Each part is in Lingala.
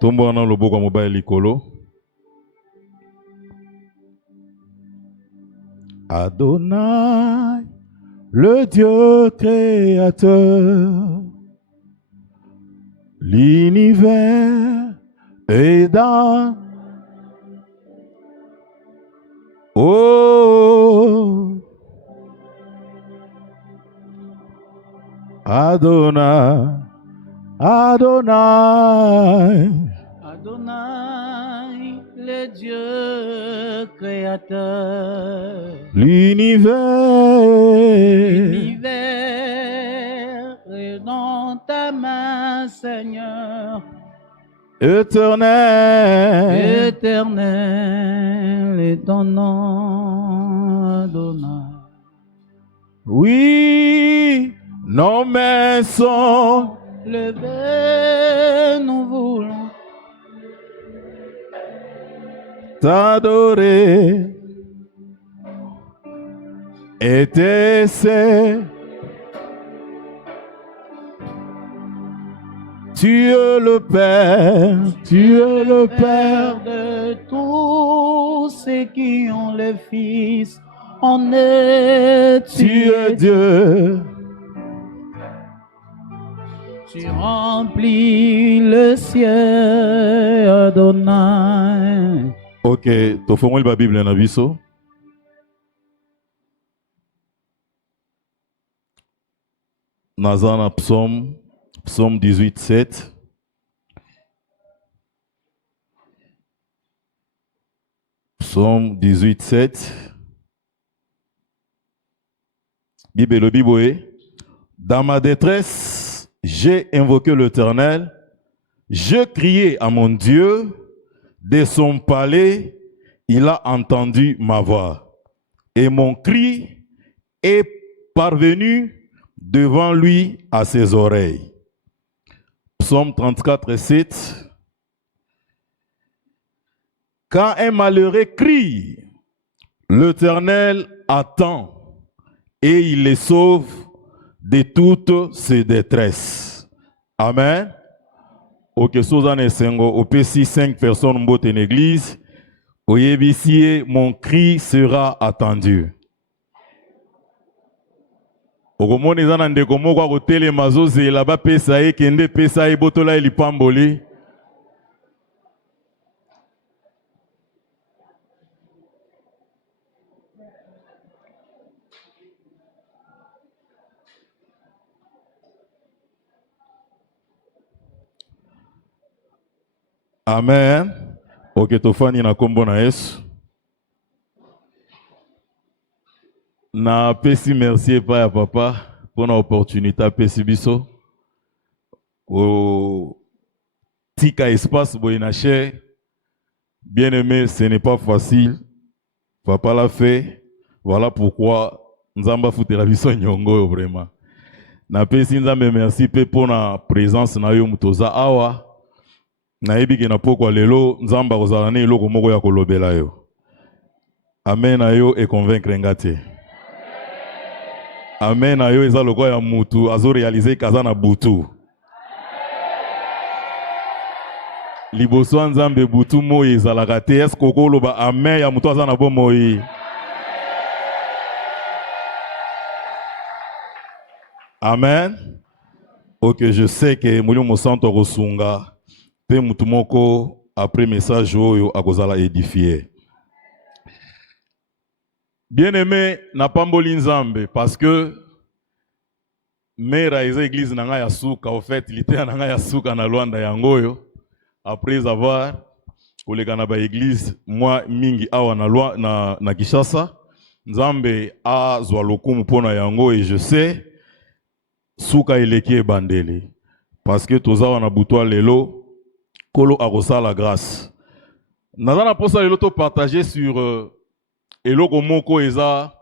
Tombo na loboko ya mobali likolo. Adonai, le Dieu créateur, l'univers est dans... Oh, Adonai, Adonai, Adonai, le Dieu créateur, l'univers est dans ta main, Seigneur. éternel, Éternel est ton nom, Adonai. oui, nos mains sont levées, nous voulons t'adorer et t'essayer. Tu es le Père, tu es le Père de tous ceux qui ont le Fils. On est, tu es Dieu. Tu remplis le ciel, Adonai. Ok, tu fais la Bible na biso. Nazana Psaume 18, 7. Psaume 18, 7. Bible le Bible. Dans ma détresse, j'ai invoqué l'Éternel. Je criais à mon Dieu. De son palais, il a entendu ma voix. Et mon cri est parvenu devant lui à ses oreilles. Psaume 34, 7. Quand un malheureux crie, l'Éternel attend et il les sauve de toutes ses détresses. Amen. Ok, Sozane Sengo, au PC 5 personnes mbote en église. Au Yébissier, mon cri sera attendu. Okomoni zana ndeko moko akotele mazoze là-bas pesa e kende pesa e botola e lipamboli. Amen. Ok, tofani na kombo na Yesu. Na pesi merci pa ya papa pour l'opportunité pesi biso. O tika espace boinache. Bien aimé, ce n'est pas facile. Papa l'a fait. Voilà pourquoi Nzamba foutela biso nyongo vraiment. Na pesi nzambe merci pe pour la présence na yo mutoza awa. Na ebiki na pokwa lelo nzamba kozala ne eloko moko ya kolobela yo. Amen na yo e convaincre ngate. Amen na yo eza loko ya mutu azo réaliser kaza na butu. Liboso nzambe butu mo ezalaka te est-ce koko loba amen ya mutu aza na bo moi. Amen. Ok, je sais que mulio mosanto kosunga pe mutu moko après message oyo akozala édifié. Bien-aimé, n'a pas mboli nzambe parce que mera eza église nanga ya suka au fait lité nanga ya suka na Luanda yangoyo après avoir koleka na ba église moi mingi awa na Kishasa nzambe azwa lokumu pona yango et je sais suka eleki ebandeli parce que tozawa na butwa lelo kolo akosa la grâce. Nazana posa lelo to partager sur eloko moko eza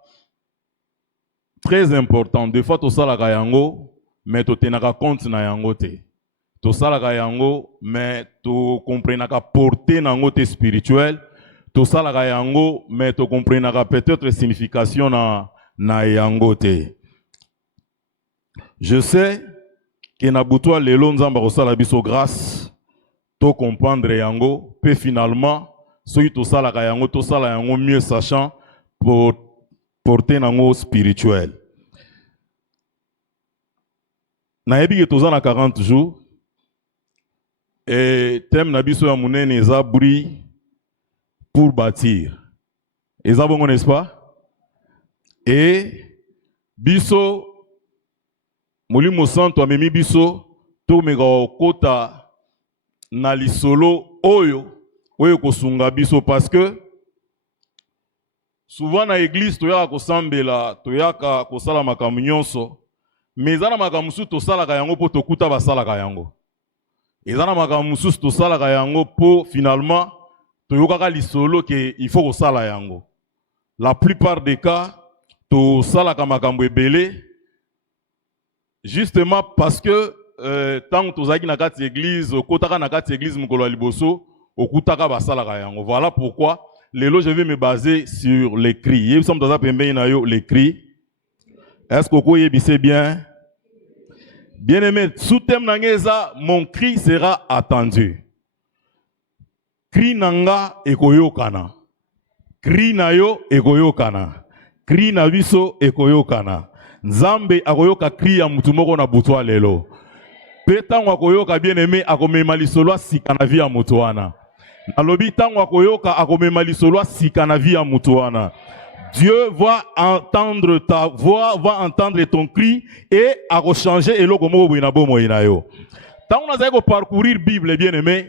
très important. Des fois to salaka yango mais to tenaka compte na yango te. To salaka yango mais to comprenaka portée nango te spirituel. To salaka yango mais to comprenaka peut-être signification na yango te. Je sais que na butwa lelo nzamba kosala biso grâce to comprendre yango, pe finalement, soki to sala yango mieux sachant pour porter nango spirituel. Na yebi ke toza na 40 jours, et thème na biso ya munene eza bruit pour bâtir. Eza bongo, n'est-ce pas? Et biso, Molimo Santo amemi biso, to mega okota na lisolo oyo kosunga biso, parce que souvent na église toyaka kosambela, toyaka kosala makambo nyonso, mais eza na makambo mosusu tosalaka yango po tokuta basalaka yango. Eza na makambo mosusu tosalaka yango po finalement toyokaka lisolo ke il faut kosala yango. La plupart des cas tosalaka makambo ebele justement parce que tant tozaki na kati église, okotaka na kati église mukolo ya liboso, okutaka basalaka yango. Voilà pourquoi lelo je vais me baser sur l'écrit. Yebi som toza pembeni na yo l'écrit. Est-ce que vous yebise bien? Bien aimé, sous thème nangeza, mon cri sera attendu. Cri nanga ekoyokana. Cri na yo ekoyokana. Cri na biso ekoyokana. Nzambe akoyoka cri ya mutu moko na butwa lelo. Petango akoyoka bien aimé akomema lisolo sika na vi ya mutu wana. Nalobi tango akoyoka akomema lisolo sika na vi ya mutu wana. Dieu va entendre ta voix, va entendre ton cri et a changer eloko moko boina bomo ina yo. Tant on a parcourir Bible bien aimé,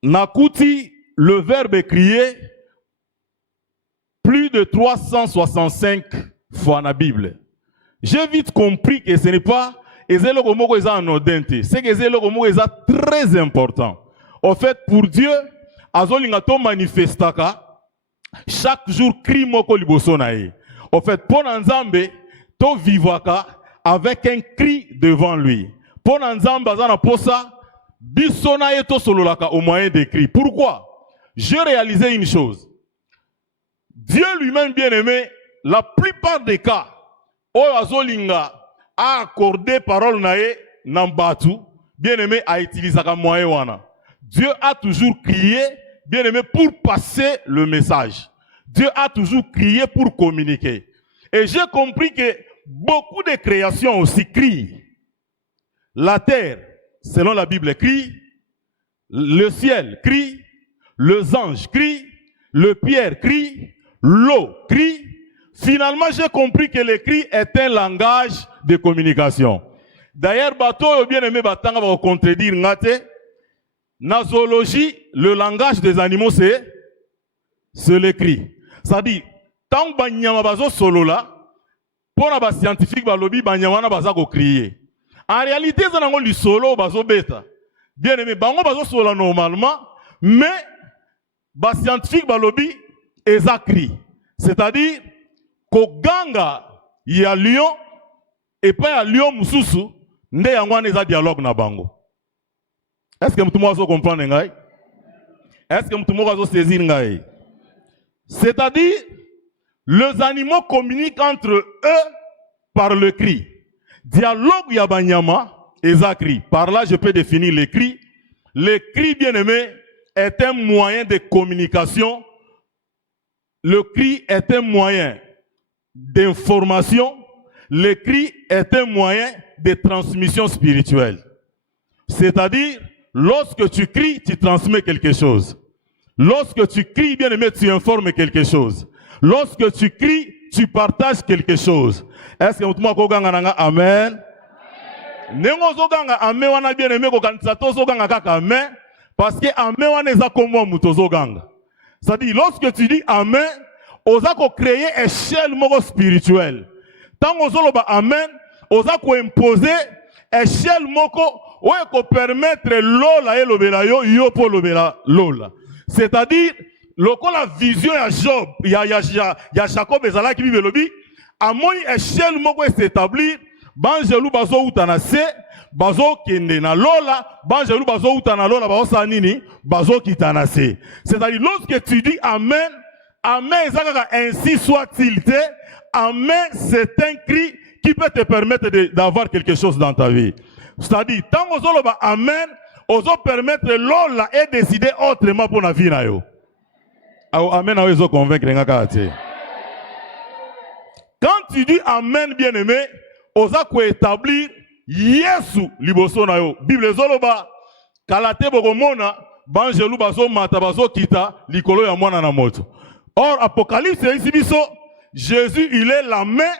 nakuti le verbe crier plus de 365 fois dans la Bible. J'ai vite compris que ce n'est pas eloko moko eza anodente, c'est que eloko moko eza très important. En fait, pour Dieu, azolinga to manifestaka chaque jour cri moko liboso na ye. En fait, pour Nzambe, to vivaka avec un cri devant lui. Pour Nzambe azana posa, biso na ye to sololaka au moyen des cris. Pourquoi? J'ai réalisé une chose. Dieu lui-même bien aimé, la plupart des cas, oyo azolinga a accordé parole na ye nambatu, bien aimé a utilisé ka moyen wana. Dieu a toujours crié, bien aimé, pour passer le message. Dieu a toujours crié pour communiquer. Et j'ai compris que beaucoup de créations aussi crient. La terre, selon la Bible, crie. Le ciel crie. Les anges crient. Le pierre crie. L'eau crie. Finalement, j'ai compris que le cri est un langage de communication. D'ailleurs, bateau, bien aimé, batanga va contredire ngate. Na zoologie, le langage des animaux, c'est le cri. C'est-à-dire, tant que banyama bazo solo là, pour les scientifiques, balobi banyama na baza ko crier. En réalité, ça n'a pas solo bazo beta. Bien aimé, bango bazo solo normalement, mais les scientifiques balobi eza cri. C'est-à-dire, ko ganga y a lion et pas ya lion mususu, nde yangwa neza dialogue na bango. Est-ce que tout le monde comprend? Est-ce que tout le monde saisir? C'est-à-dire, les animaux communiquent entre eux par le cri. Dialogue yabanyama et zakri. Par là, je peux définir les cris. Le cri, bien aimé, est un moyen de communication. Le cri est un moyen d'information. Le cri est un moyen de transmission spirituelle. C'est-à-dire, lorsque tu cries, tu transmets quelque chose. Lorsque tu cries, bien aimé, tu informes quelque chose. Lorsque tu cries, tu partages quelque chose. Est-ce que vous avez amen? Nengo zoganga amen wana bien aimé ko kanisa to zoganga kaka amen parce que amen wana eza komo muto zoganga. C'est-à-dire lorsque tu dis amen, oza ko créer échelle moko spirituelle. Tant ozoloba amen, oza ko imposer échelle moko oye ko permettre lola et lobela yo yo po lobela lola. C'est-à-dire lokola vision ya Job ya Jacob ezala ki bibelobi amoni échelle moko s'établir banjelu bazo utana se bazo kende na lola banjelu bazo utana lola bazo sa nini bazo kitana se. C'est-à-dire lorsque tu dis amen, amen ezaka ainsi soit-il. Amen, c'est un cri qui peut te permettre d'avoir quelque chose dans ta vie. C'est-à-dire tant ozoloba amen ozo permettre l'ola et décider autrement pour la vie na yo. Amen, ozo convaincre ngaka te. Quand tu dis amen, bien-aimé, oza ko établir Yesu liboso na yo. Bible zoloba kalate bokomona banjelu bazo mata bazo kita likolo ya mwana na moto. Or Apocalypse ici biso Jésus il est la main,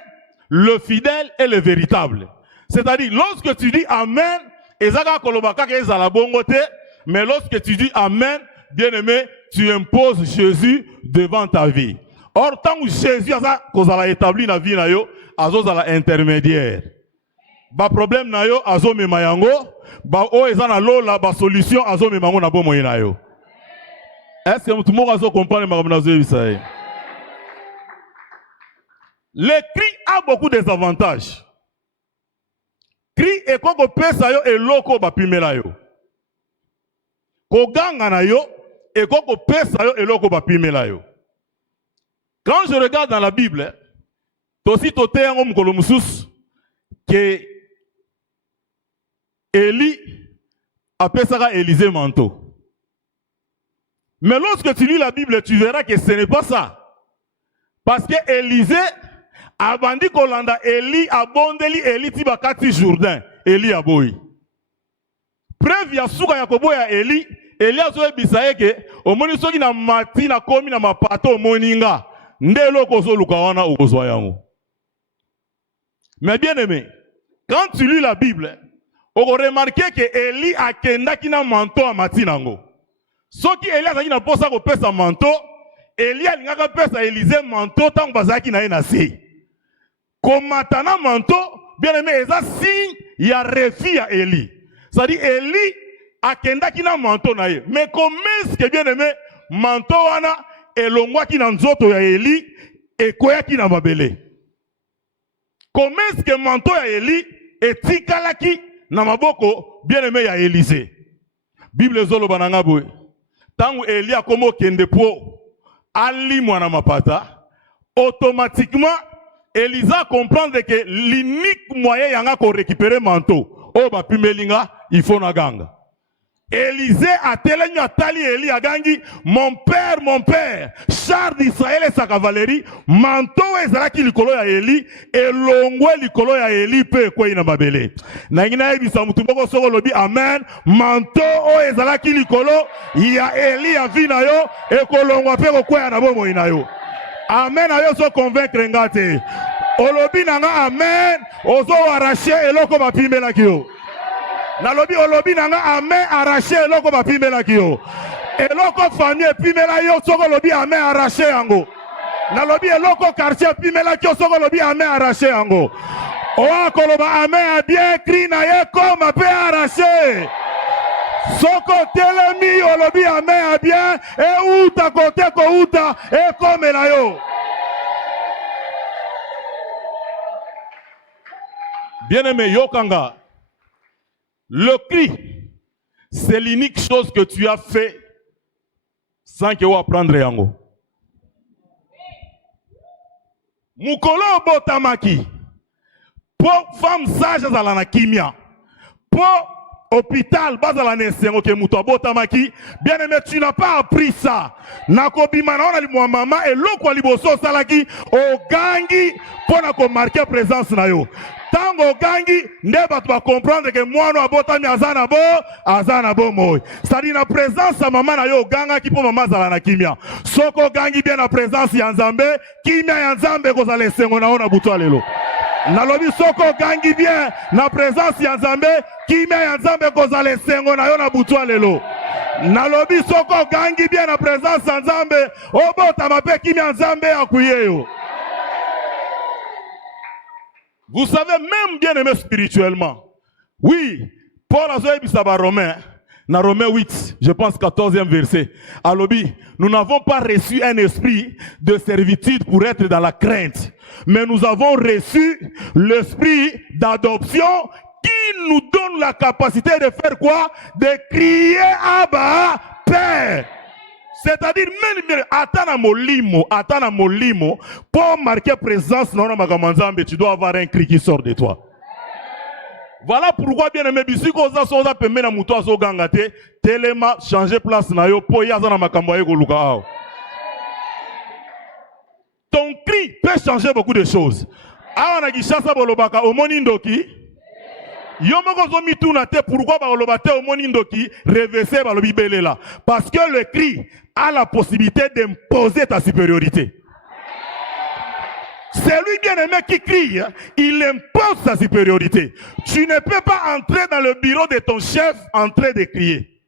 le fidèle et le véritable. C'est-à-dire lorsque tu dis amen, ezaka kolobaka ke ezala bongo te, mais lorsque tu dis amen, bien-aimé, tu imposes Jésus devant ta vie. Or tant que Jésus a kozala établi na vie na yo, azozala intermédiaire. Ba problème na yo azo mema yango, ba o ezana lola ba solution azo mema ngo na bomo na yo. Est-ce que tout le monde a compris le le cri a beaucoup de avantages. Cri est quoi que pesa yo et loko ba pimela yo. Ko ganga na yo et quoi que pesa yo et loko ba pimela yo. Quand je regarde dans la Bible, tosi tote yango mukolo mususu que Élie a pesaka Élisée manteau. Mais lorsque tu lis la Bible, tu verras que ce n'est pas ça. Parce que Élisée a bandi kolanda Élie a bondeli Élie tibakati Jourdain. Élie a boyi. Preuve ya suka ya koboya Élie, Élie a zoe bisaye ke omoni soki na mati na komi na mapato moninga ndelo kozo lukawana ukozwa yango. Mais bien aimé, quand tu lis la Bible, on remarque que Élie a kendaki na manteau a mati nango. Soki Élie a na posa ko pesa manteau, Élie a lingaka pesa Élisée manteau tant bazaki na ina si. Komatana manteau, bien aimé, eza signe ya refi ya Élie. C'est-à-dire Élie a kendaki na manteau na ye. Mais comment est-ce que bien aimé manteau wana elongwaki na nzoto ya Élie et koyaki na mabele. Comment est-ce que manteau ya Élie etikalaki na maboko bien aimé ya Élisée. Bible zolo bananga boy. Tangu Élie a komo kende po ali mwana mapata, automatiquement Élisa comprendre que l'unique moyen yanga ko récupérer manteau o ba pimelinga il faut na ganga. Élisée a telenu atali Élie a gangi mon père, char d'Israël et sa cavalerie, manteau ezalaki likolo ya Élie et longwe likolo ya Élie pe ko ina babele. Na ngina ebisa mutu boko soko lobi amen, manteau o ezalaki likolo ya Élie a vina yo e ko longwa pe ko ya na bomo ina yo. Amen ayo so convaincre ngate. Olobi nanga amen, ozo arracher eloko ba pimela kiyo. Nalobi olobi nanga amen arraché eloko ba pimela kiyo. Eloko famille pimela yo soko lobi amen arraché yango. Nalobi eloko quartier pimela kiyo soko lobi amen arraché yango. Oa koloba amen a bien cri na ye comme pe arraché. Soko telemi olobi amen a bien e uta kote ko uta e comme la yo. Bien-aimé Yokanga, le cri, c'est l'unique chose que tu as fait sans que tu apprendre yango. Mukolo botamaki, pour femme sage à la kimia, pour hôpital bazala nesengo ke muto botamaki, bien aimé tu n'as pas appris ça. Nakobima na ona li mama et loko liboso salaki o gangi pour na ko marquer présence na yo. Tango gangi ndeba tu vas comprendre que moi no abotami azana bo moi. C'est-à-dire la présence ya maman na yo ganga ki po mama zala na kimia. Soko gangi bien la présence ya Nzambe, kimia ya Nzambe ko zala sengo na ona buto lelo. Nalobi soko gangi bien na présence ya Nzambe, kimia ya Nzambe ko zala sengo na yo na buto lelo. Nalobi soko gangi bien na présence ya Nzambe, obota mape kimia Nzambe akuye yo. Vous savez, même bien aimé spirituellement. Oui, Paul a dit Romain, dans Romains 8, je pense 14e verset. Alobi, nous n'avons pas reçu un esprit de servitude pour être dans la crainte, mais nous avons reçu l'esprit d'adoption qui nous donne la capacité de faire quoi? De crier Abba, Père. C'est-à-dire, même atana molimo, pour marquer présence, non, tu dois avoir un cri qui sort de toi. Voilà pourquoi bien aimé bisiko za soza pembe na muto azo gangate telema changer place na yo po yaza na makambo aye koluka awo. Ton cri peut changer beaucoup de choses. Awa na Kinshasa bolobaka omoni ndoki. Yo moko zo mituna te pourquoi bolobate omoni ndoki reverser balobi belela parce que le cri a la possibilité d'imposer ta supériorité. Celui bien-aimé qui crie, il impose sa supériorité. Tu ne peux pas entrer dans le bureau de ton chef en train de crier.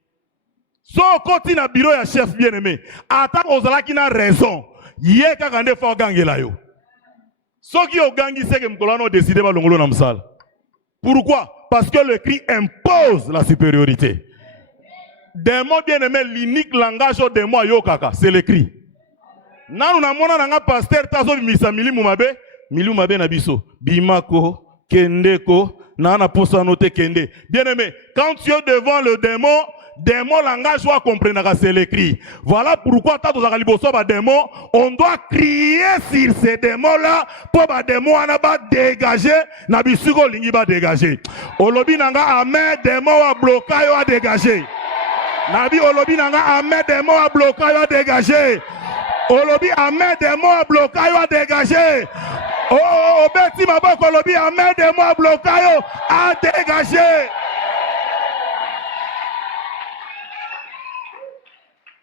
Si on continue dans le bureau du chef bien-aimé, attends aux qui n'a raison. Yé kakande fa gangela yo. Ceux qui ont gagné, c'est que nous décidé de l'ongolo dans salle. Pourquoi? Parce que le cri impose la supériorité. Des mots bien-aimés, l'unique langage des mots yokaka, c'est le cri. Nanu na mona nanga pasteur tazo bimisa milimu mabe na biso bimako kendeko na posa note kende. Bien-aimé, quand tu es devant le démon langage doit comprendre c'est le cri. Voilà pourquoi tato za liboso ba démon, on doit crier sur ces démons là pour ba démon ana ba dégager na bisuko lingi ba dégager. Olobi nanga amen démon wa bloquer wa dégager. Nabi olobi nanga amen démon wa bloquer wa dégager. Olobi amen des mots à bloquer à dégager. Oh, Betty Maboko olobi amen des mots à bloquer à dégager.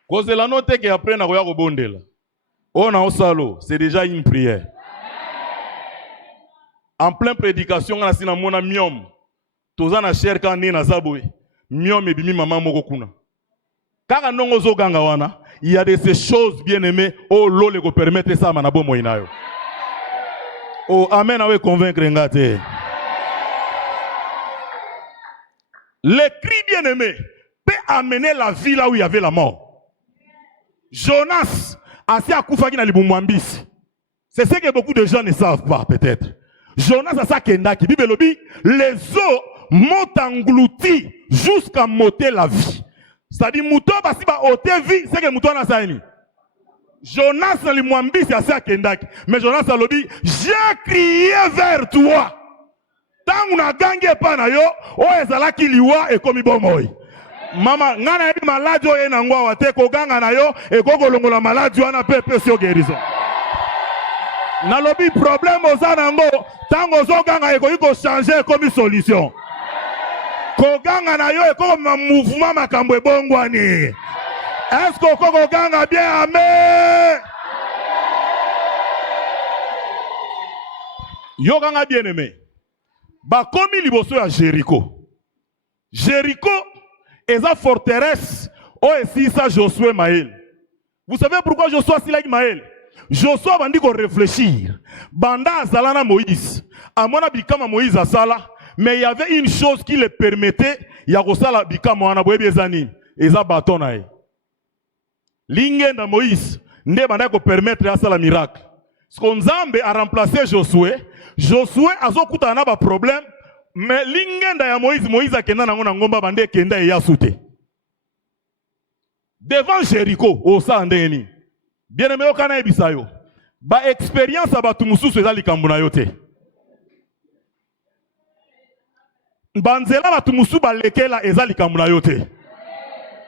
Cause la note qui après na koya ko bondela. On a osalo, c'est déjà une prière. En pleine prédication na sina mona miom. Toza na cher kan ni na zaboy. Miom e bimi mama moko kuna. Kaka nongo zo ganga wana. Il y a de ces choses bien aimées. Oh, l'eau le permettre ça, manabo moinayo. Oh, amen, awe convaincre ngate. Le cri bien aimé peut amener la vie là où il y avait la mort. Jonas, asi akufaki na libumwambisi. C'est ce que beaucoup de gens ne savent pas, peut-être. Jonas a sa kendaki. Bibelobi, les eaux m'ont englouti jusqu'à m'ôter la vie. C'est-à-dire, mouton, parce qu'il va ôter vie, c'est que mouton a ça. Jonas a le mwambi, c'est assez à Kendak. Mais Jonas a dit, j'ai crié vers toi. Tant qu'on a gagné pas na yo, oh, ezala ki liwa et comme bomoy. Mama, ngana yi malade yo enangwa wate ko ganga na yo et ko kolongola malade yo na pepe sur guérison. Na lobi problème ozanango, tant ozo ganga e ko changer comme solution. Koganga na yo eko ma mouvement makambo ebongwani. Est-ce que koganga bien amen? Yo ganga bien aimé. Ba komi liboso ya Jéricho. Jéricho est la forteresse o esisa Josué Maël. Vous savez pourquoi Josué silaki Maël? Josué bandi ko réfléchir. Banda azalana Moïse. Amona bikama Moïse asala. Mais il y avait une chose qui le permettait, il y a ça la bikama wana boyebi ezani, eza bâton na ye. Lingenda Moïse, nde banda ko permettre ya ça la miracle. Ce qu'on Nzambe a remplacé Josué, Josué azokuta na ba problème, mais lingenda ya Moïse akenda nango na ngomba bande kenda ya soute. Devant Jéricho, au sa ndeni. Bien-aimé okana ebisayo. Ba expérience abatu mususu eza likambo na yo te. Banzela batu musu balekela eza likambo na yo te.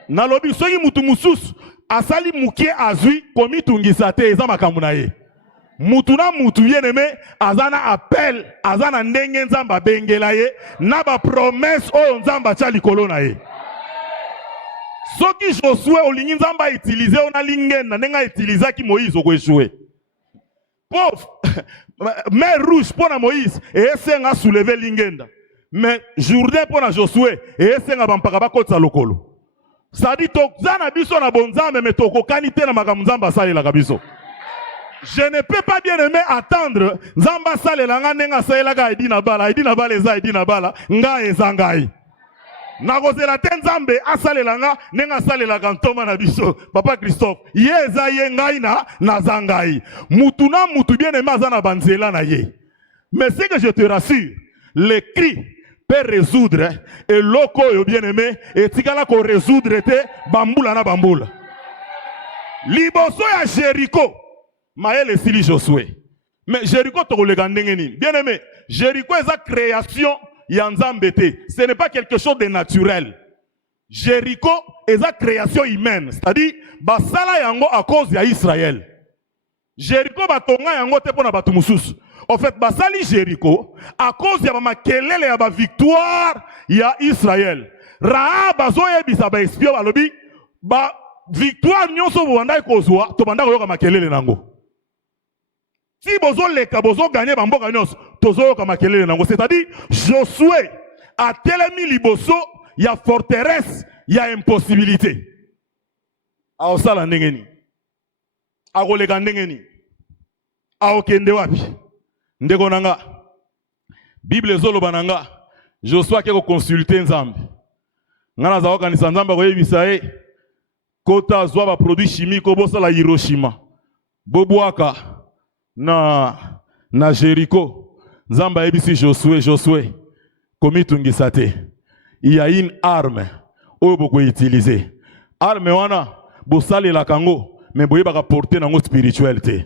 Nalobi soki mutu mususu asali mukie azui komi tungisa te eza makambo na ye. Mutu na mutu bien-aimé azana appel azana ndenge nzamba bengela ye na ba promesse oyo nzamba tia likolo na ye. Soki Josué olingi nzamba utiliser ona lingenda nenga utiliser ki Moïse oko échouer. Pauvre mer rouge pour Moïse et esenga soulever lingenda. Mais Jourdain pour Josué et esenga bampaka bakotsa lokolo. Ça dit tokzana biso na bonzambe mais tokokani na makambo nzamba salela kabiso. Je ne peux pas bien aimer attendre nzamba salela nga nenga salela edina bala eza edina bala nga ezangai. Nakozela tenzambe asalela nga nenga salela kantoma na biso papa Christophe yeza ye ngai na zangai. Mutu na mutu bien aimé azana banzela na ye. Mais c'est que je te rassure, le cri peut résoudre et loko yo bien aimé et tikala ko résoudre te bambula na bambula. Liboso ya Jéricho Maël esili Josué. Mais Jéricho to kolega ndenge nini? Bien aimé, Jéricho est la création ya Nzambete. Ce n'est pas quelque chose de naturel. Jéricho est la création humaine. C'est-à-dire, basala yango à cause ya Israël. Jéricho batonga yango te pona batu mususu. En fait, basali Jéricho à cause ya makelele ya ba victoire ya Israël. Rahab azoye bisa ba espio balobi ba victoire nyonso banda ikozwa to banda koyoka makelele nango. Si bozo leka bozo gagner ba mboka nyonso tozo yoka makelele nango. C'est-à-dire Josué a telemi liboso ya forteresse ya impossibilité. Aosala ndengeni. Akoleka ndengeni. Aokende wapi? Ndeko nanga. Bible zoloba nanga. Josué ke ko consulter Nzambe. Ngana za kanisa Nzambe ko yebisa e kota zwa ba produit chimique obosala Hiroshima. Bobuaka na Jéricho. Nzambe yebisi Josué komitungisa te. Il y a une arme oyo boko utiliser. Arme wana bosali la kango mais boye baka porter nango spiritualité.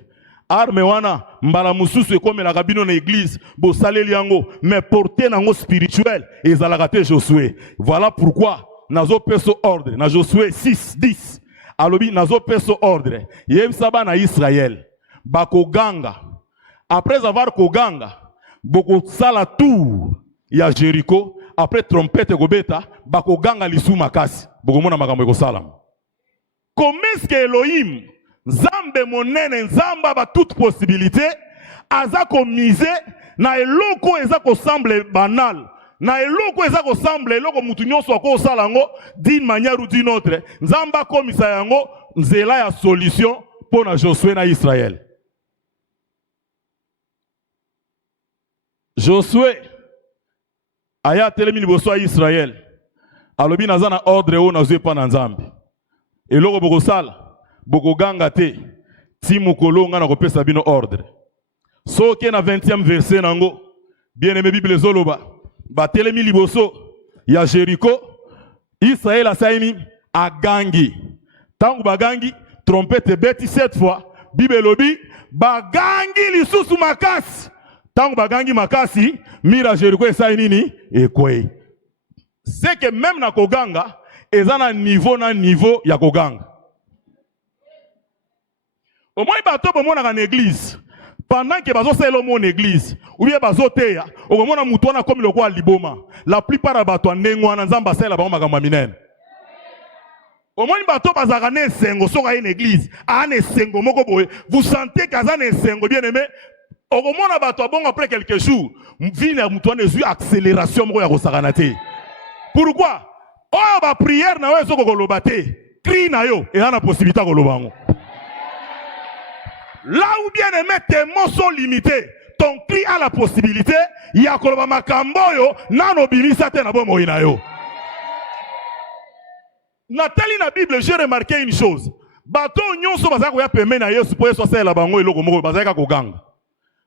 Arme wana mbala mususu ekomela kabino na église bosali yango mais porter nango spirituel ezalaka te Josué. Voilà pourquoi nazo peso ordre na Josué 6:10. Alobi nazo peso ordre. Yebisa bana Israël bako ganga. Après avoir koganga boko sala tour ya Jéricho. Après trompette gobeta bako ganga lisu makasi bokomona makambo ekosalam. Comment est-ce que Elohim Nzambe monene Nzamba ba toute possibilité aza ko miser na eloko eza ko semble banal na eloko eza ko semble eloko mutu nyonso ako sala ngo d'une manière ou d'une autre Nzamba komisa yango nzela ya solution pour na Josué na Israël. Josué aya telemi liboso ya Israël alobi naza na ordre o nazwe pa na Nzambe eloko boko sala boko ganga te ti mukolo nga na kopesa bino ordre soke na 20e verset nango bien aimé Bible zoloba ba telemi liboso ya Jéricho Israël asaini agangi tangu bagangi trompette beti 7 fois Bible lobi bagangi lisusu makasi tangu bagangi makasi mira Jéricho esai nini ekwe. C'est que même na koganga ezana niveau ya koganga. Au moins bato bomona na église pendant que bazo selo mon église ou bien bazo teya au moins mutu na comme le roi liboma la plupart bato ndengwa na Nzamba sela ba makambo minene. Au moins bato bazaka ne sengo soka une église ane sengo moko boye vous sentez kazane sengo bien aimé. Au moment où bato bon après quelques jours, vient mutuane zu accélération moko ya kosakanate. Pourquoi? Oh ba prière na wezo kolobate, cri na yo et ana possibilité kolobango. Là où bien aimé tes mots sont limités, ton cri a la possibilité ya koloba makambo yo nano bimisa te na bomo ina yo. Nathalie na Bible, j'ai remarqué une chose. Bato nyonso bazako ya peme na Yesu po Yesu sala bango eloko moko bazaka koganga.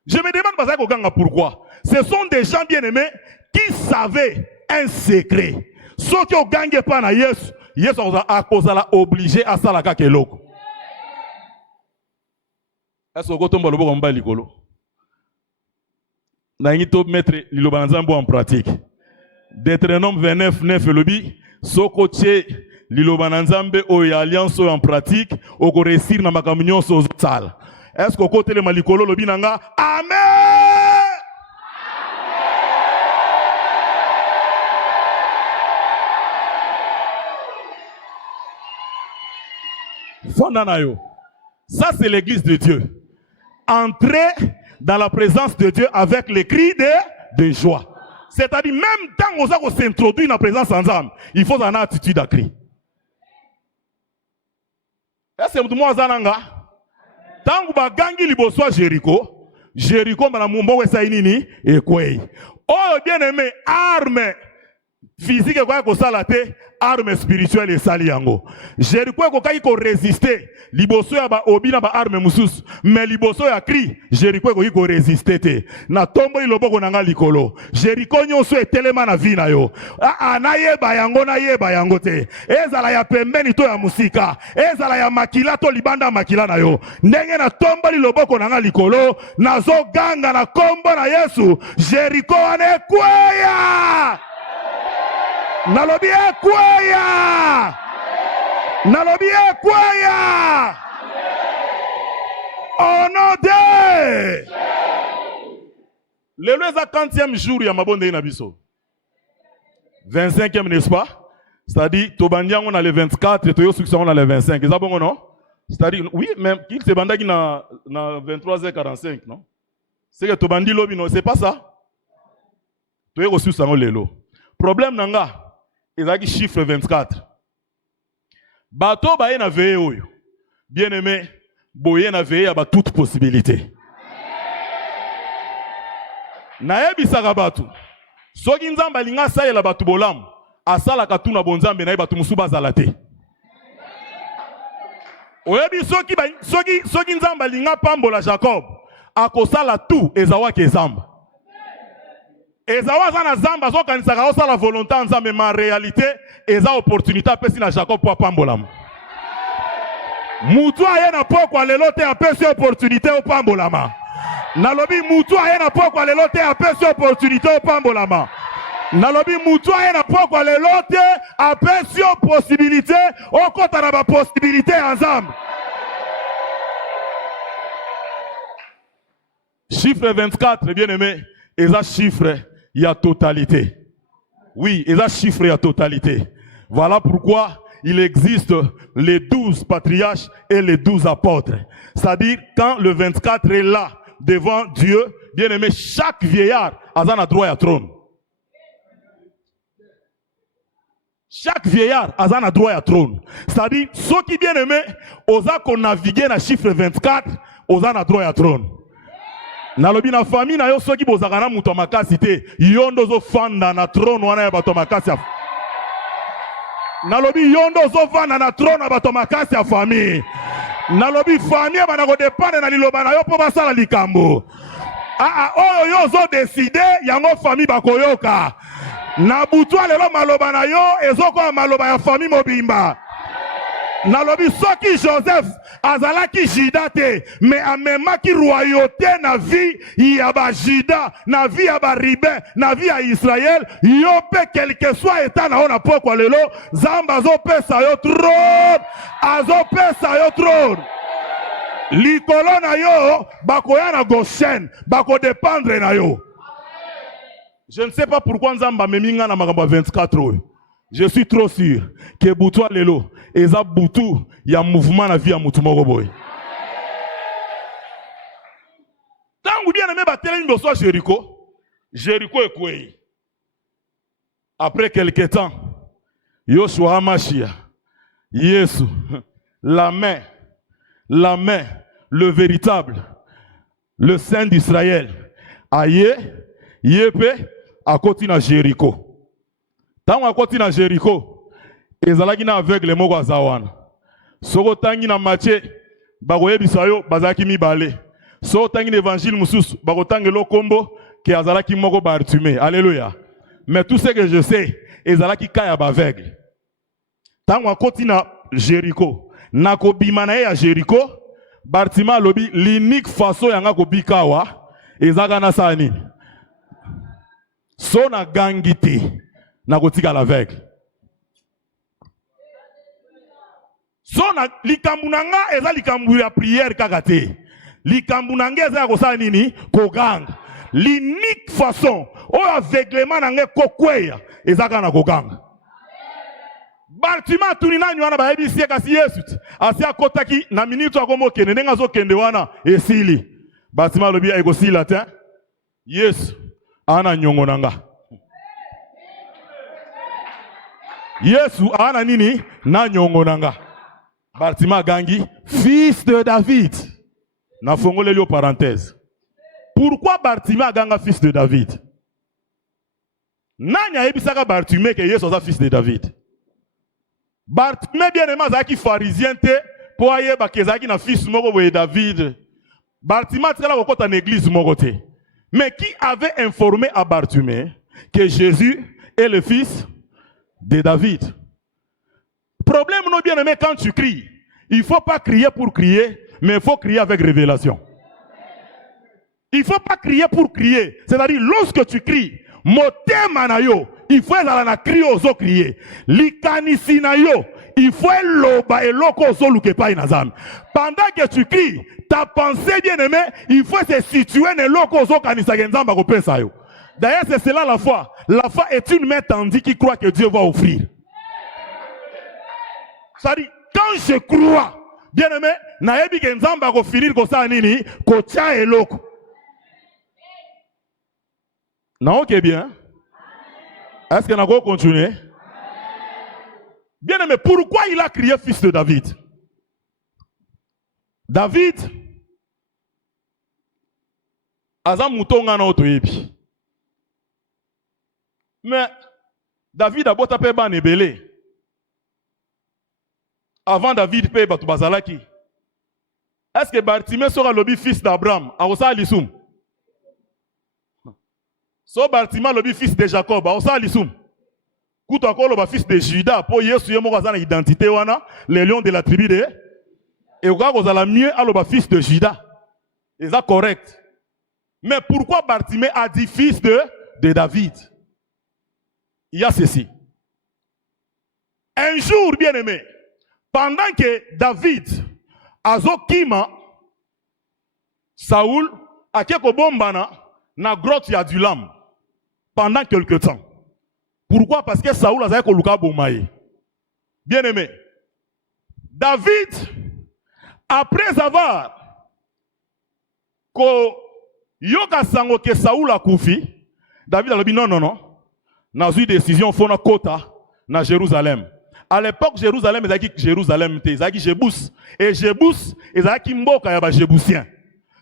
Je me demande pourquoi. Ce sont des gens bien-aimés qui savaient un secret. Ceux qui ont gagné pas na Yesu, Yesu a obligé à ça la kakeloko. Est-ce que vous avez un bon likolo? Na ngito mettre liloba nzambo en pratique. Deutéronome 29:9 lobi soko tche liloba nzambe o ya alliance en pratique o ko réussir na makambo nyonso sala. Est-ce que côté le malikolo lobi nanga amen? Fondanayo. Ça c'est l'église de Dieu. Entrer dans la présence de Dieu avec les cris de joie. C'est-à-dire même tant qu'on s'introduit dans la présence ensemble, il faut avoir une attitude à cri. Est-ce que moi zananga? Tangu bagangi liboso Jéricho, Jéricho bana mumbo wesa inini ekwei. Oh bien aimé, arme physique quoi ko sala te, arme spirituelle esali yango. Jéricho ko kai ko résister, liboso ya ba obi na ba arme mususu, mais liboso ya cri, Jéricho ko ko résister te. Na tombo iloboko nanga likolo. Jéricho nyonso etelema na vi na yo. Na yeba yango te. Ezala ya pembeni to ya musika, ezala ya makila to libanda makila na yo. Ndenge na tombo iloboko nanga likolo, nazo ganga na kombo na Yesu, Jéricho ane kwaya. Nalobi ekwaya! Nalobi ekwaya! Au nom de... Le 40e jour ya mabonde na biso. 25e, n'est-ce pas? C'est-à-dire, Tobandiang on a le 24 et Toyo Succès on a le 25. C'est ça bon, non? C'est-à-dire, oui, même qui se bandaki na 23h45, non? C'est que Tobandi lobi, non? C'est pas ça? Toyo Succès on le lo. Problème nanga. Ezaki chiffre 24. Bato baye na veye oyo. Bien aimé, boye na veye aba toute possibilité. Nayebi saka batu. Soki nzamba linga salela batu bolamu, asala katuna bonzambe na batu musuba zalate. Oyebi soki nzamba linga pambola Jacob, akosala tout ezawaki ezamba. Ezawa zana zamba zo kanisaka osa la volonté nzambe ma réalité eza opportunité pesi na Jacob po pambolam. Mutu aye na poko lelo te apesi opportunité o pambolama. Nalobi mutu aye na poko lelo te apesi opportunité o pambolama. Nalobi mutu aye na poko lelo te apesi possibilité o kota na ba possibilité ensemble. Chiffre 24 bien aimé, eza chiffre il y a totalité. Oui, et là, chiffre, il y a totalité. Voilà pourquoi il existe les 12 patriarches et les 12 apôtres. C'est-à-dire, quand le 24 est là, devant Dieu, bien aimé, chaque vieillard a un droit à trône. Chaque vieillard a un droit à trône. C'est-à-dire, ceux qui bien aimé, osa qu'on navigue dans le chiffre 24, osa un droit à trône. Nalobi na famille na yo soki bozaka na muto makasi te yondo zo fanda na trône wana ya bato makasi. Nalobi yondo zo fanda na trône ya bato makasi ya famille. Nalobi famille bana ko dépendre na liloba na yo po basala likambo. Oyo yo zo décider yango famille bakoyoka. Na butwa lelo maloba na yo ezoko maloba ya famille mobimba. Nalobi soki Joseph azalaki Juda te, mais amemaki royauté na vie ya ba Juda, na vie ya ba Ruben, na vie ya Israël, yo pe quel que soit état na ona poko lelo, Zamba azo pesa yo trône, azo pesa yo trône. Likolo na yo, bakoya na Goshen, bako dépendre na yo. Je ne sais pas pourquoi Nzamba meminga na makambo 24 oyo. Je suis trop sûr que Boutoua Lelo, Eza Boutou, il y a un mouvement na vie à Moutoumoro Boy. Tant que bien aimé battre une soit Jéricho, Jéricho est quoi? Après quelques temps, Yoshua Hamashia, Yesu, la main, le véritable, le Saint d'Israël, aye, yepe, à côté de Jéricho. Tant à côté de Jéricho, ezalaki na aveugle moko azawana. Soko tangi na Matthieu, bakoye bisayo bazaki mibale. Soko tangi l'évangile mususu, bakotangi lo kombo ke azalaki moko Bartimée. Alléluia. Mais tout ce que je sais, ezalaki kaya ba aveugle. Tant à côté na Jéricho, na kobima na ya Jéricho, Bartimée lobi l'unique façon yanga kobikawa ezaka na sani. Sona gangite. Nakotika l'aveugle. Sona likambunanga eza likambu ya prière kakate. Likambunanga eza kosa nini koganga. L'unique façon o aveuglement nanga kokweya eza kana koganga. Bartima tunina nywana ba ebisi kasi Yesu. Asi akotaki na minute akomo kende ndenga zo kende wana esili. Bartima lobi ekosila te. Yesu ana nyongo nanga. Yesu ana nini na nyongo nanga. Bartima gangi fils de David. Na fongole lio parenthèse. Pourquoi Bartima ganga fils de David? Nani ayebisaka Bartimée que Yesu est fils de David? Bartimée bien aimé azaki pharisien te po ayeba ke ezaki na fils moko boye David. Bartimée atikala kokota na église moko te. Mais qui avait informé à Bartimée que Jésus est le fils de David? Problème non bien aimé, quand tu cries, il ne faut pas crier pour crier, mais il faut crier avec révélation. Il ne faut pas crier pour crier. C'est-à-dire, lorsque tu cries, motema na yo, il faut la crier aux autres crier. Likanisi na yo, il faut loba et loko aux luke pa inazam. Pendant que tu cries, ta pensée bien aimée, il faut se situer dans loko aux autres kanisa genzamba ko pesa yo. D'ailleurs, c'est cela la foi. La foi est une main tendue qui croit que Dieu va offrir. C'est-à-dire, quand je crois, bien aimé, naebi genzamba ko finir ko sa nini, ko tia et loko. Non, ok bien. Est-ce qu'on a encore continué? Bien aimé, pourquoi il a crié fils de David? David, Azam Moutonga na otoyebi. Mais David a bota pe ban ebele. Avant David pe batu bazalaki. Est-ce que Bartimée sera le fils d'Abraham? Aosa alisum. So Bartimée le fils de Jacob, aosa alisum. Kouto akolo ba fils de Judas, pour Yesu yemo kazana identité wana, les lions de la tribu de. Et oka kozala mieux aloba fils de Judas. Et ça correct. Mais pourquoi Bartimée a dit fils de David? Il y a ceci. Un jour, bien aimé, pendant que David azokima, Saoul a keko bombana na grotte y'Adulam pendant quelque temps. Pourquoi? Parce que Saoul a ko luka bomaye. Bien aimé, David, après avoir ko yoka sango que Saoul a koufi, David a dit non. Dans une décision, fona kota na Jérusalem. À l'époque, Jérusalem, ezaki Jérusalem te, ezaki Jebus. Et Jebus, ezaki mboka ya ba Jebusien.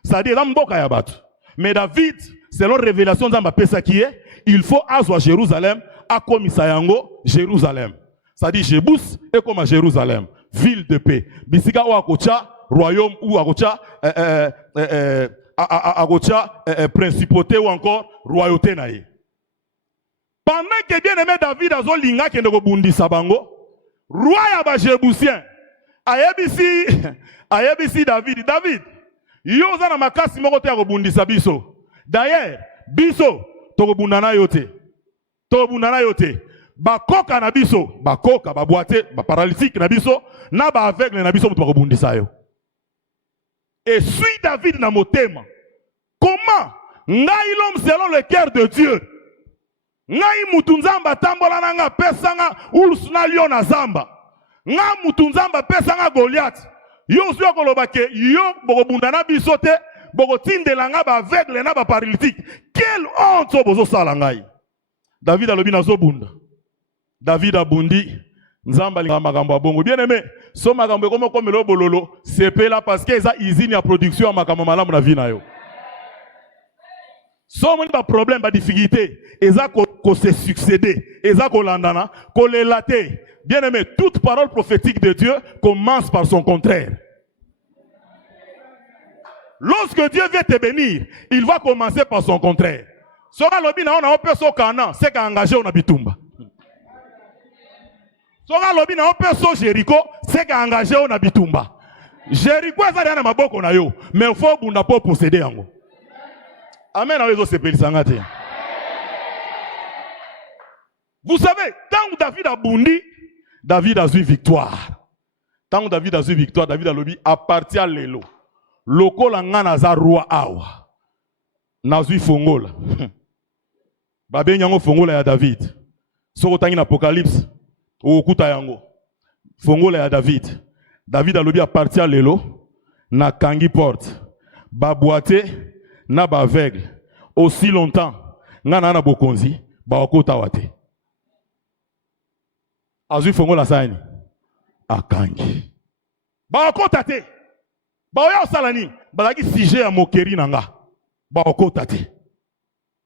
C'est-à-dire, ezaki mboka ya batu. Mais David, selon révélation d'Amba Pesa qui est, il faut azwa Jérusalem, a komisa yango Jérusalem. C'est-à-dire, Jebus est comme à Jérusalem, ville de paix. Bisika ou akocha, royaume ou akocha, principauté ou encore royauté naïe. Pendant que bien aimé David a zolinga qui ne bundi sabango, roi ya ba Jebusien, ayebisi David, yo za na makasi moko te ya bundi sabiso. D'ailleurs, biso to bundana yote. Bakoka na biso, bakoka ba boite, ba paralytique na biso, na ba aveugle na biso mutu ba bundisa yo. Et suis David na motema. Comment ngai l'homme selon le cœur de Dieu? Ngai mutunzamba tambola nanga pesanga urs na lion na zamba. Nga mutunzamba pesanga Goliath. Yo zwa koloba ke yo bokobunda na biso te, bokotindela nga ba aveugle na ba paralytique. Quelle honte bozo sala ngai. David alobi na zobunda. David abundi nzamba linga makambo abongo. Bien aimé, so makambo komo komelo bololo, c'est là parce que eza usine ya production ya makambo malamu na vie na yo. So moni ba problème ba difficulté, eza ko se succéder, eza ko landana, ko le laté. Bien aimé, toute parole prophétique de Dieu commence par son contraire. Lorsque Dieu veut te bénir, il va commencer par son contraire. Soka lobi na on peso kana, c'est ka engagé on bitumba. Soka lobi na on peso Jéricho, c'est ka engagé on bitumba. Jéricho eza na maboko na yo, mais il faut bunda pour posséder yango. Amen. Vous savez, tant que David a bondi, David a eu victoire. Tant que David a eu victoire, David a lobby à partir de l'élo. Loko la ngana za roi awa. Nazui fongola. Babe nyango fongola ya David. Soko tangi na Apocalypse. Okuta yango. Fongola ya David. David a lobby à partir de l'élo. Na kangi porte. Baboite. Na ba aveugle aussi longtemps ngana na bokonzi ba okota wate azu fongo la sani akangi ba okota te ba oya salani ba laki sujet ya mokeri nanga ba okota te.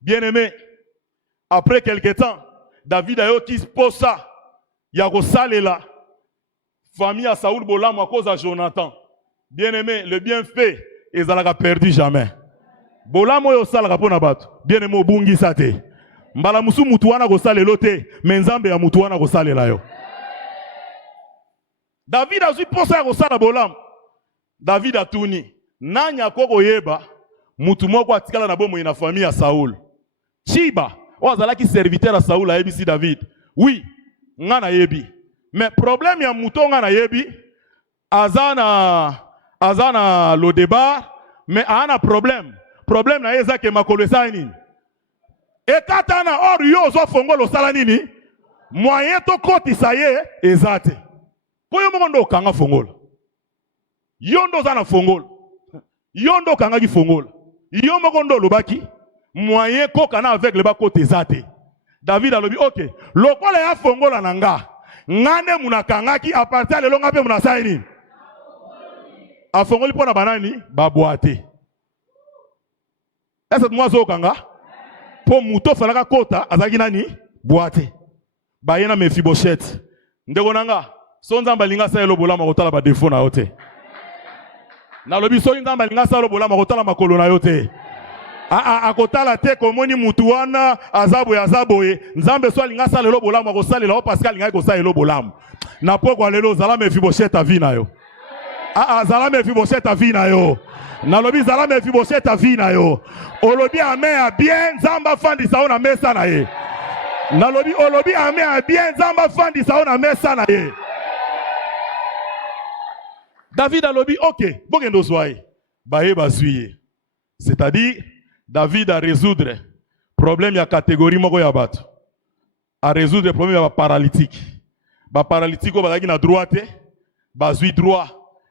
Bien aimé, Après quelque temps, David a eu qui pose ça. Il y a Rosalela. Famille à Saoul Bolam à cause de Jonathan. Bien-aimé, le bienfait, ils n'ont perdu jamais. Bolam oyo sala pona bato. Bien-aimé obungi sate. Mbala musu mutuana Rosalela te, menzambe ya mutuana Rosalela yo. David a su posa Rosala Bolam. David a tourné. Nanya koko yeba, mutu moko atikala na bomo ina famille à Saoul. Chiba, ozala ki serviteur à Saoul a yebi si David. Oui, ngana yebi. Mais problème ya muto ngana yebi, azana le débat, mais ana problème. Problème na yeza ke makolo sa nini. E katana or yo zo fongo lo sala nini, moyen to koti sa ye ezate. Po yo mondo kanga fongola. Yondo zana fongola. Yondo kanga ki fongola. Yo mondo lobaki, moyen ko kana avec le bako ezate. David a lobi, ok, lokola ya fongola nanga. Ngane munakanga ki a partir de longa pe munasai nini. A fongoli pona banani, baboate. Est-ce que moi zo kanga? Po muto falaka kota azaki nani? Boate. Bayena Mephibosheth. Ndeko nanga, so nzamba linga sa elo bolama kotala ba défaut na yote. Na lobi so nzamba linga sa elo bolama kotala makolo na yote. Akotala te komoni mutuana azabo ya zaboye. Nzambe so linga sa elo bolama ko salela o Pascal linga ko sa elo bolama. Na poko lelo zala Mephibosheth avina yo. Zala Mephibosheth avina yo. Na lobi zala Mephibosheth avina yo. Olobi amen a bien nzamba fandi sa ona mesa na ye. Na lobi olobi amen a bien nzamba fandi sa ona mesa na ye. David a lobi ok, bokendo soye. Baye bazuye. C'est-à-dire David a résoudre problème ya catégorie moko ya bato. A résoudre problème ya paralytique. Ba paralytique ko bazaki na droite, bazui droit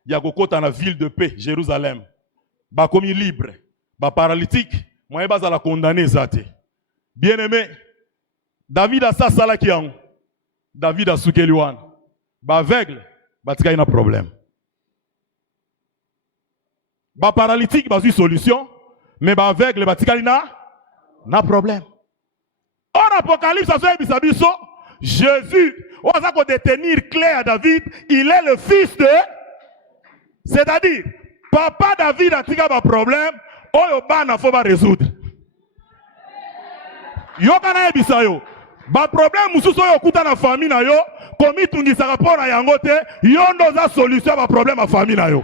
ya kokota na ville de paix Jérusalem. Ba komi libre. Ba paralytique, moyen baza la condamner zate. Bien-aimé, David a sa sala ki yango. David a soukeli wana. Ba aveugle, batika ina problème. Ba paralytique bazui solution, mais ba aveugle batika ina na problème. En Apocalypse, ça se bisabiso, Jésus, on va détenir clair à David, il est le fils de, c'est-à-dire, papa David a tika ba problème, oyo bana faut ba résoudre. Yo kana ebisa yo, ba problème mususu yo kuta na famille na yo, komi tungisa rapport na yango te, yo ndo za solution ba problème a famille na yo.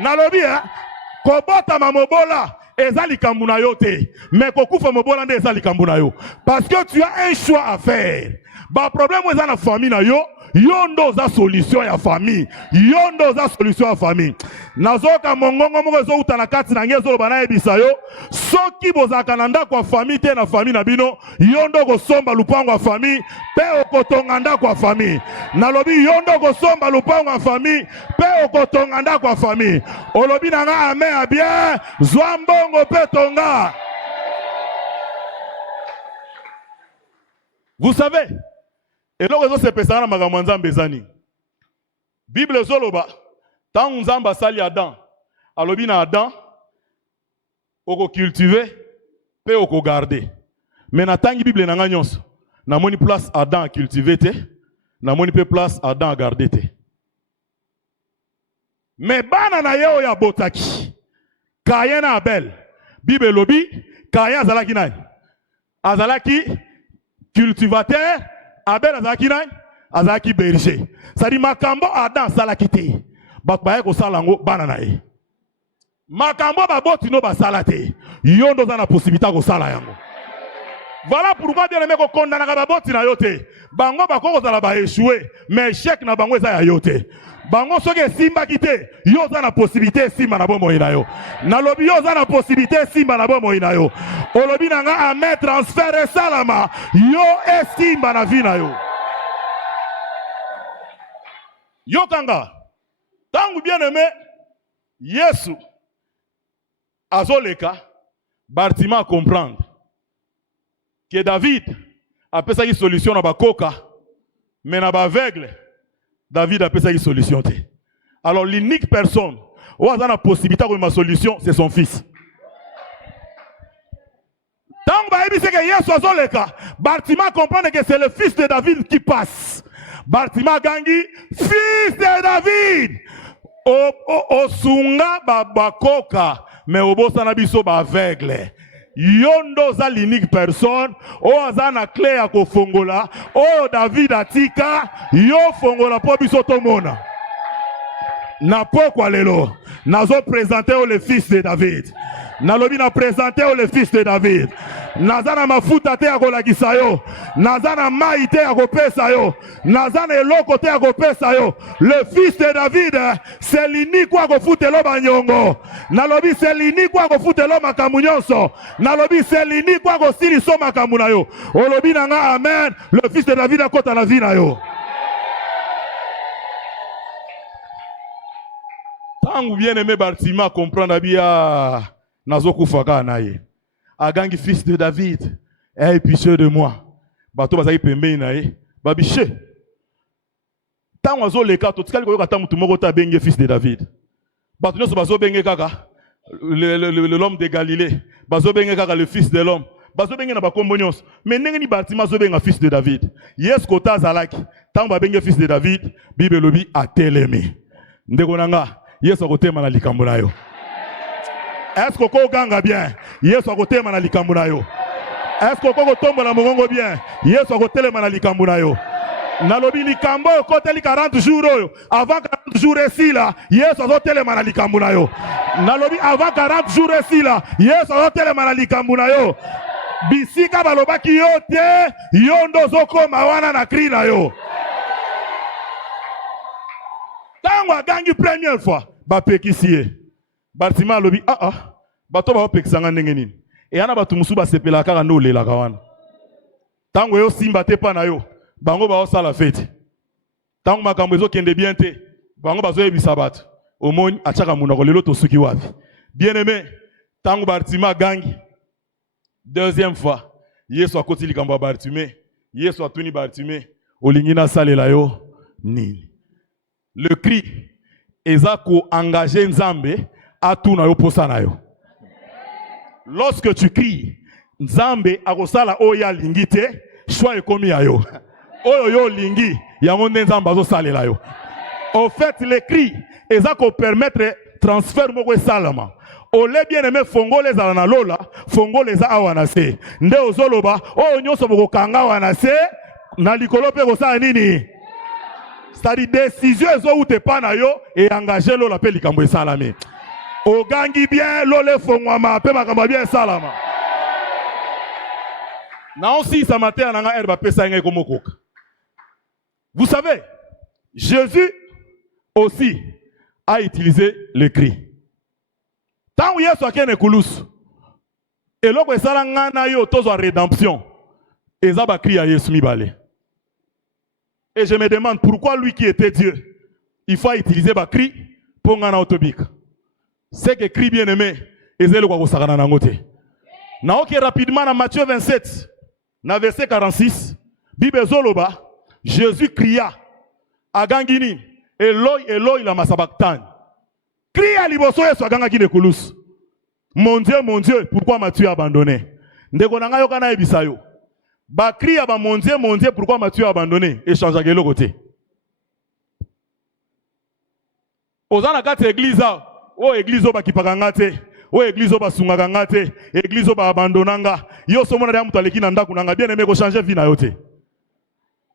Nalobi kobota mamobola ezali kambuna yo te, mais kokufa mobola nde ezali kambuna yo. Parce que tu as un choix à faire. Ba problème eza na famille na yo, yondo za solution ya famille. Yondo za solution ya famille. Nazoka mongongo moko zo uta na kati na ngezo lo bana ebisa yo, soki bozaka na ndako ya famille te na famille na bino, yondo ko somba lupango ya famille, pe okotonga ndako ya famille. Nalobi yondo ko somba lupango ya famille, pe okotonga ndako ya famille. Olobi na nga amen a bien, zwa mbongo pe tonga. Vous savez, et là, c'est pesana makambo nzambe ezani. Bible zoloba, tant nzamba sali Adam, alobi na Adam, oko cultiver, pe oko garder. Mais na tangi Bible na nga nyonso, na moni place Adam a cultiver te, na moni pe place Adam a garder te. Mais bana na yeo ya botaki, Kayen na Abel, Bible lobi, Kayen azalaki nani? Azalaki cultivateur, Abel azalaki nani? Azalaki berger. Sadi makambo Adam salaki te. Bakbaye ko salango bana na ye. Makambo baboti no basala te. Yondo za na possibilité ko sala yango. Voilà pourquoi bien aimé ko kondana ka baboti na yote. Bango bakoko zala ba échouer, mais échec na bango eza ya yote. Bango soke simba kite, yo za na possibilité simba na bomo ina yo. Na lobi yo za na possibilité simba na bomo ina yo. Olobi na nga ame transfert salama, yo simba na vina yo. Yo kanga, tangu bien aimé, Yesu, azoleka, Bartima comprendre que David a fait sa solution na bakoka, mais na ba aveugle, David a fait sa solution. Alors l'unique personne où a la possibilité de ma solution, c'est son fils. Tant que il dit que Yesu azoleka. Bartima comprend que c'est le fils de David qui passe. Bartima gangi, fils de David. Osunga babakoka, mais obosana biso ba aveugle. Yondo za l'unique personne, o azana clé ya ko fongola, o David atika, yo fongola po biso tomona. Na pokwa lelo, nazo présenter le fils de David. Nalobi na présenter le fils de David. Nazana mafuta te ya kolakisa yo. Nazana mai te ya kopesa yo. Nazana eloko te ya kopesa yo. Le fils de David, c'est l'unique wa kofutelo banyongo. Nalobi c'est l'unique wa kofutelo makamu nyonso. Nalobi c'est l'unique wa kosiliso makamu na yo. Olobi na nga amen. Le fils de David akota na vie na yo. Tangu bien aimé Bartima comprendre bien nazokufa naye. Agangi fils de David, aie pitié de moi. Bato bazaki pembeni naye, babiche. Tangu azo leka to tikali koyoka tamu tumoko ta benge fils de David. Bato nyoso bazo benge kaka l'homme de Galilée, bazo benge kaka le fils de l'homme. Bazo benge na bakombo nyonso. Mais ndenge ni Bartima zo benga fils de David. Yes kota zalaki, tangu ba benge fils de David, Bible lobi atelemi. Ndeko nanga, yes akotema na likambo na yo. Est-ce que vous ganga bien? Yes, vous avez na likambo na yo. Est-ce que vous tombe na mongongo bien? Yes, vous avez na likambo na yo. Nalobi likambo kote li 40 jours yo. Avant 40 jours ici là, yes, vous avez na likambo na yo. Nalobi avant 40 jours ici là, yes, vous avez na likambo na yo. Bisika balobaki yo te, yondo zoko mawana na kri na yo. Tango gangi première fois, ba pekisiye. Bartima lobi bato ba opekisanga ndenge nini e ana bato musu basepela kaka no lela kawana tango yo simba te pa na yo bango ba osala fete tango makambo ezokende bien te bango bazoyebisa bato omoni achaka munoko lelo tosuki wapi bien aimé tango Bartima gangi deuxième fois Yesu akoti likambo ya Bartime Yesu atuni Bartime olingi na salela yo nini le cri ezako engager Nzambe atuna yo posana yo. Lorsque tu cries, Nzambe akosala oya lingite, choix ekomi ya yo. Oyo yo lingi, yango Nzambe azosalela yo. Au fait, les cris, ezako permettre transfert moko salama. Ole bien aimé fongo les alana lola, fongo les awana se. Nde ozoloba, o nyonso boko kanga wana se, na likolo pe kosala nini? C'est-à-dire décision ezo ute pa na yo et engager lola pe likambo esalami. Ogangi bien lole fongwama pe makambo bien salama. Na aussi ça matin nanga herba pesa ngai komokoka. Vous savez, Jésus aussi a utilisé le cri. Tant Yesu akene kulus. Eloko esala ngana yo tozo rédemption. Eza ba cri ya Yesu mibale. Et je me demande pourquoi lui qui était Dieu, il faut utiliser ba cri pour ngana otobika. C'est que cri bien aimé, ezele kwa kosakana nangote. Na ok rapidement dans Matthieu 27, na verset 46, Bible zoloba, Jésus cria à gangini, Eloi, Eloi lama sabachthani. Cria liboso Yesu aganga kine kulus. Mon Dieu, pourquoi m'as-tu abandonné? Ndeko nanga yo kana ebisa yo. Ba cria ba mon Dieu, pourquoi m'as-tu abandonné? Échange à quel côté? Ozana kati église o église oba kipakanga te, o église oba sungaka te, église oba abandonanga. Yo somona ya mutu aleki na ndaku nanga bien aimé ko changer vie na yo te.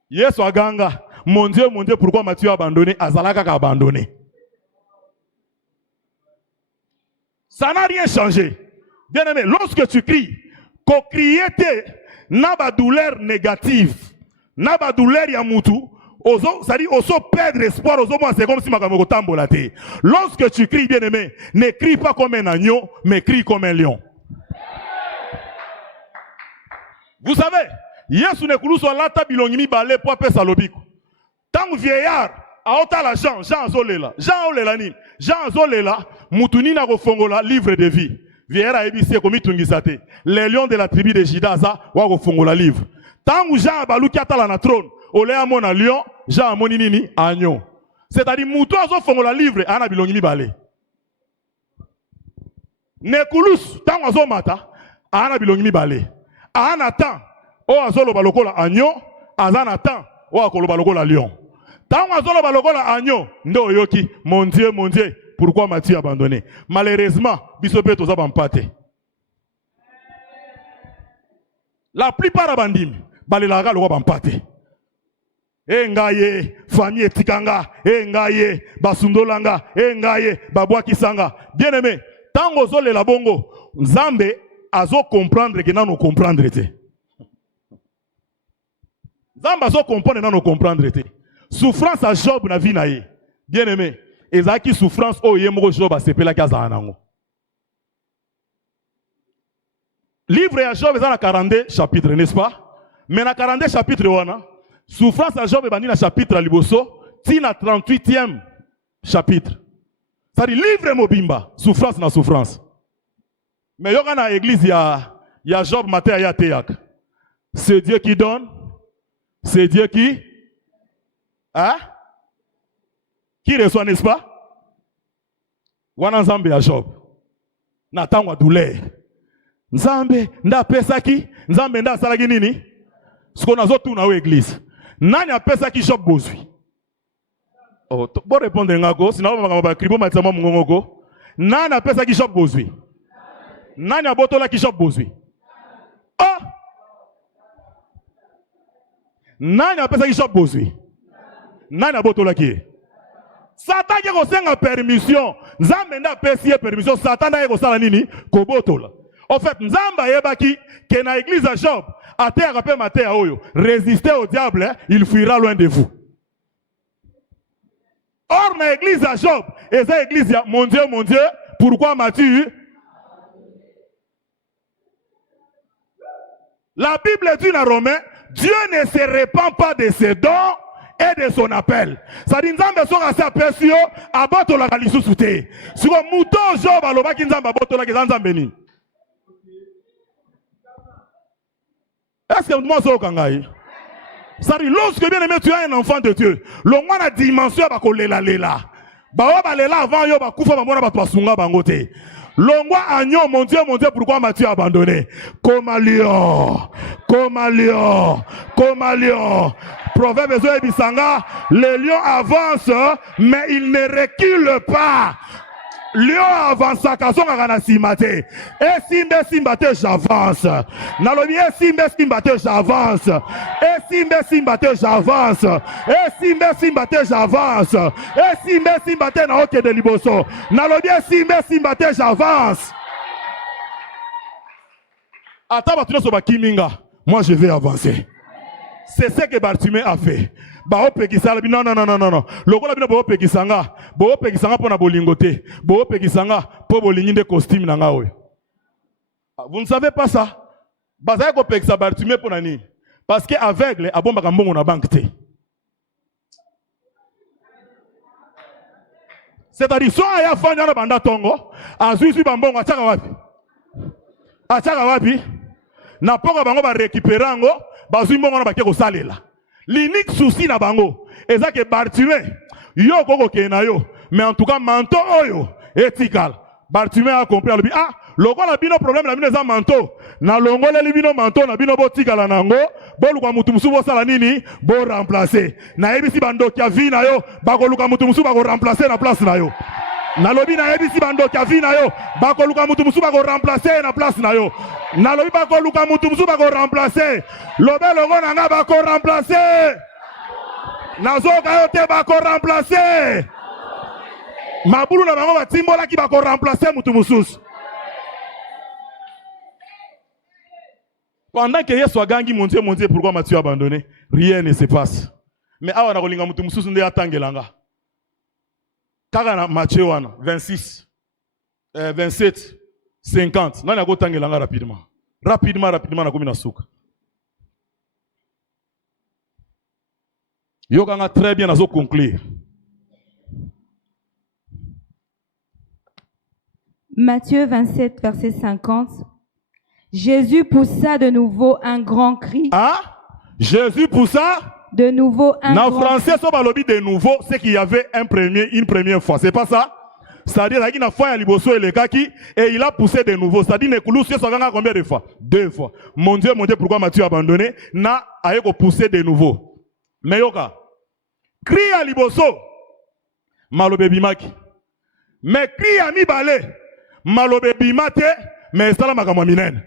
Yesu aganga, mon Dieu, pourquoi m'as-tu abandonné? Azalaka ka abandonné. Ça n'a rien changé. Bien aimé, lorsque tu cries, ko crier te n'a pas douleur négative, n'a pas douleur ya mutu. C'est-à-dire, oso perdre espoir, c'est comme si makamoko tambola te. Lorsque tu cries, bien aimé, ne crie pas comme un agneau, mais crie comme un lion. Vous savez, Yesu ne kulu so lata bilongimi balé po apesa lobiko. Tangu vieillard, a ota la Jean azolela. Jean olela ni. Jean azolela, mutuni na kofongola livre de vie. Vieillard a ebisi komi tungisa te. Les lions de la tribu de Juda za wa kofongola livre. Tangu Jean abaluki atala na trône, ole amona lion, Jean amoni nini agneau. C'est-à-dire mutu azo fongola livre ana bilongimi balé. Nekulus tangu azo mata ana bilongimi balé. Anatan, o azolo balokola agneau, azanatan, o akolo balokola lion. Tant azolo balokola agneau, ndo yoki, mon Dieu, pourquoi m'as-tu abandonné? Malheureusement, bisope toza bampate. La plupart abandim, balelaga lo bampate. Engaye, famille tikanga, engaye, basundolanga, engaye, babwakisanga. Bien aimé, tant ozole la bongo, Nzambe azo comprendre que nano comprendre te. Nzambe azo comprendre nano comprendre te. Souffrance à Job na vie na ye. Bien aimé, ezaki souffrance o yemoko Job a sepela kaza anango. Livre à Job est dans 42 chapitres, n'est-ce pas? Mais dans 42 chapitres wana, souffrance à Job est dans chapitre à Liboso, tina 38e chapitre. C'est-à-dire livre mobimba, souffrance na souffrance. Mais il y a une église, il y a Job matin, il y a Théac. C'est Dieu qui donne, c'est Dieu qui... Hein? Qui reçoit, n'est-ce pas? Wana Nzambe ya Job. Natangwa douleur. Nzambe nda pesa ki? Nzambe nda salaki nini? Ce qu'on a zotou na église. Nani a pesa ki Job bozui? Oh, bon répondre ngako, sinon on va kribo matsama mungongoko. Nani a pesa ki Job bozui? Nani a botola ki Job bozui? Oh! Nani a pesa ki Job bozui? Nani a botola ki? Satan qui a permission. Nzambe nda pesi permission. Satan nda ko nini? Ko botola. En fait, Nzamba yebaki que na église à Job, à terre après matin à oyo, résistez au diable, hein, il fuira loin de vous. Or na église à Job, et ça église mon Dieu, pourquoi m'as-tu? La Bible dit dans Romains, Dieu ne se répand pas de ses dons et de son appel. Ça dit Nzambe so assez aperçu abato la kalisusu te. Si ko muto Job aloba ki Nzambe abato la Nzambe ni. Est-ce que moi so kangai? Ça dit lorsque bien aimé tu as un enfant de Dieu, le moins la dimension ba ko lela. Ba ba lela avant yo ba kufa ba mona ba twasunga bango te. Longwa agneau, mon Dieu, pourquoi m'as-tu abandonné? Comme un lion. Proverbe Bisanga, le lion avance, mais il ne recule pas. Lion avance, kason agana simate. Et simbate, j'avance. Nalobi, simbate, j'avance. Et simbate, j'avance. Et simbate, j'avance. Et simbate, na oke de liboso. Nalobi, simbate, j'avance. Attends, tu n'as kiminga. Moi, je vais avancer. C'est ce que Bartimée a fait. Non. Lokola bino bo pekisanga po na bolingote. Bo pekisanga po bolingi de costume nanga oyo. Vous ne savez pas ça? Bazaya ko pekisa Bartimée po nani? Parce que aveugle abombaka mbongo na banque te. C'est-à-dire so aya fanya na banda tongo, azui bambongo achaka wapi? Na poka bango ba récupérer ngo, bazui mbongo na bakie ko salela. L'unique souci na bango, eza que Bartimée, yo koko kenayo, mais en tout cas manteau oyo ethical. Bartimée a compris le ah, loko na bino problème na bino eza manteau. Na longole li bino manteau na bino botikala nango, boluka mutu musu bo sala nini, bo remplacer. Na ebisi bando kia vi na yo, bakoluka mutu musu ba ko remplacer na place na yo. Nalobi na ebisi bando kia vi na yo, bakoluka mutu musu ba ko remplacer na place na yo. Nalobi bako luka mutu musu bako remplacer. Lobe logo nanga bako remplacer. Nazoka yo te bako remplacer. Mabulu na bango batimbola ki bako remplacer mutu mususu. Pendant que Yesu agangi mon Dieu, pourquoi m'as-tu abandonné? Rien ne se passe. Mais awa na kolinga mutu mususu nde atangelanga. Kaka na Matthieu 26, 27. 50. Nani ako tangelanga rapidement. Rapidement na komi na suka. Yokanga très bien nazo conclure. Matthieu 27 verset 50. Jésus poussa de nouveau un grand cri. Ah? Jésus poussa de nouveau un grand cri. Dans français so balobi de nouveau, c'est qu'il y avait une première fois, c'est pas ça? C'est-à-dire qu'il a fait à liboso et le kaki et il a poussé de nouveau. C'est-à-dire Nekoulou sur son combien de fois? 2 fois. Mon Dieu, pourquoi Matthieu a abandonné? Na a poussé de nouveau. Mais yoka, crie à liboso, malobe bimaki. Mais crie à mibale, malobe bimate, mais ça la makamaminen.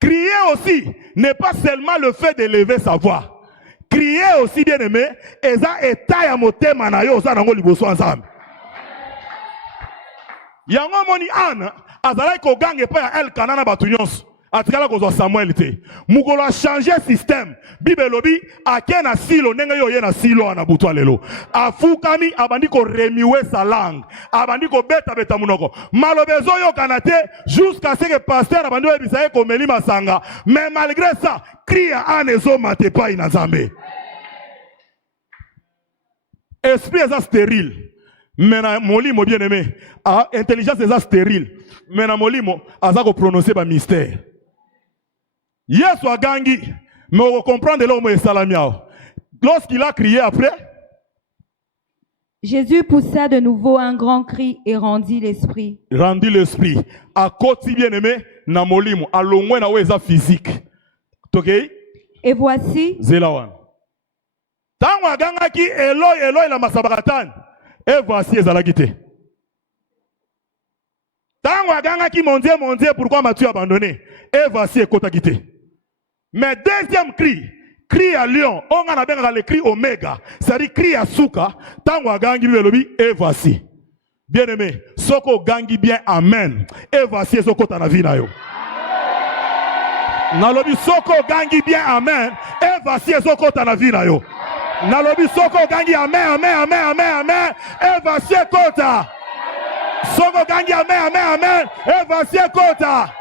Crier aussi n'est pas seulement le fait d'élever sa voix. Crier aussi, bien aimé, et ça est taille à moté manayo, ça n'a pas liboso ensemble. Yango moni an, azalai ko gange pa ya El Kanana batunyons. Atikala ko zo Samuel te. Mukolo a changé système. Bible lobi ake na silo nenga yo ye na silo ana butwa lelo. Afukami abandi ko remiwe sa langue. Abandi ko beta munoko. Malobezo yo kanate jusqu'à ce que pasteur abandi we bisaye ko meli masanga. Mais malgré ça, cria anezo mate pa ina Nzambe. Esprit est stérile. Mais na molimo bien aimé, intelligence est stérile. Mais na molimo azako prononcer ba mystère. Yes wa gangi, mais on comprend de l'homme et salamiao. Lorsqu'il a crié après, Jésus poussa de nouveau un grand cri et rendit l'esprit. Rendit l'esprit. À côté bien aimé, na molimo, à l'ongwe na weza physique. Okay? Et voici, Zelawan. Tangwa gangaki Eloi la masabakatan. Et voici ezalagite. Tangwa gangaki mon Dieu, pourquoi m'as-tu abandonné? Et voici ekotakite. Mais deuxième cri à lion, on a bien le cri oméga, c'est-à-dire cri à souka, tangwa gangi belobi, et voici. Bien aimé, soko gangi bien amen, et voici soko tanavina yo. Nalobi soko gangi bien amen, et voici soko tanavina yo. Nalobi soko gangi amen, et voici kota. Soko gangi amen, et voici kota.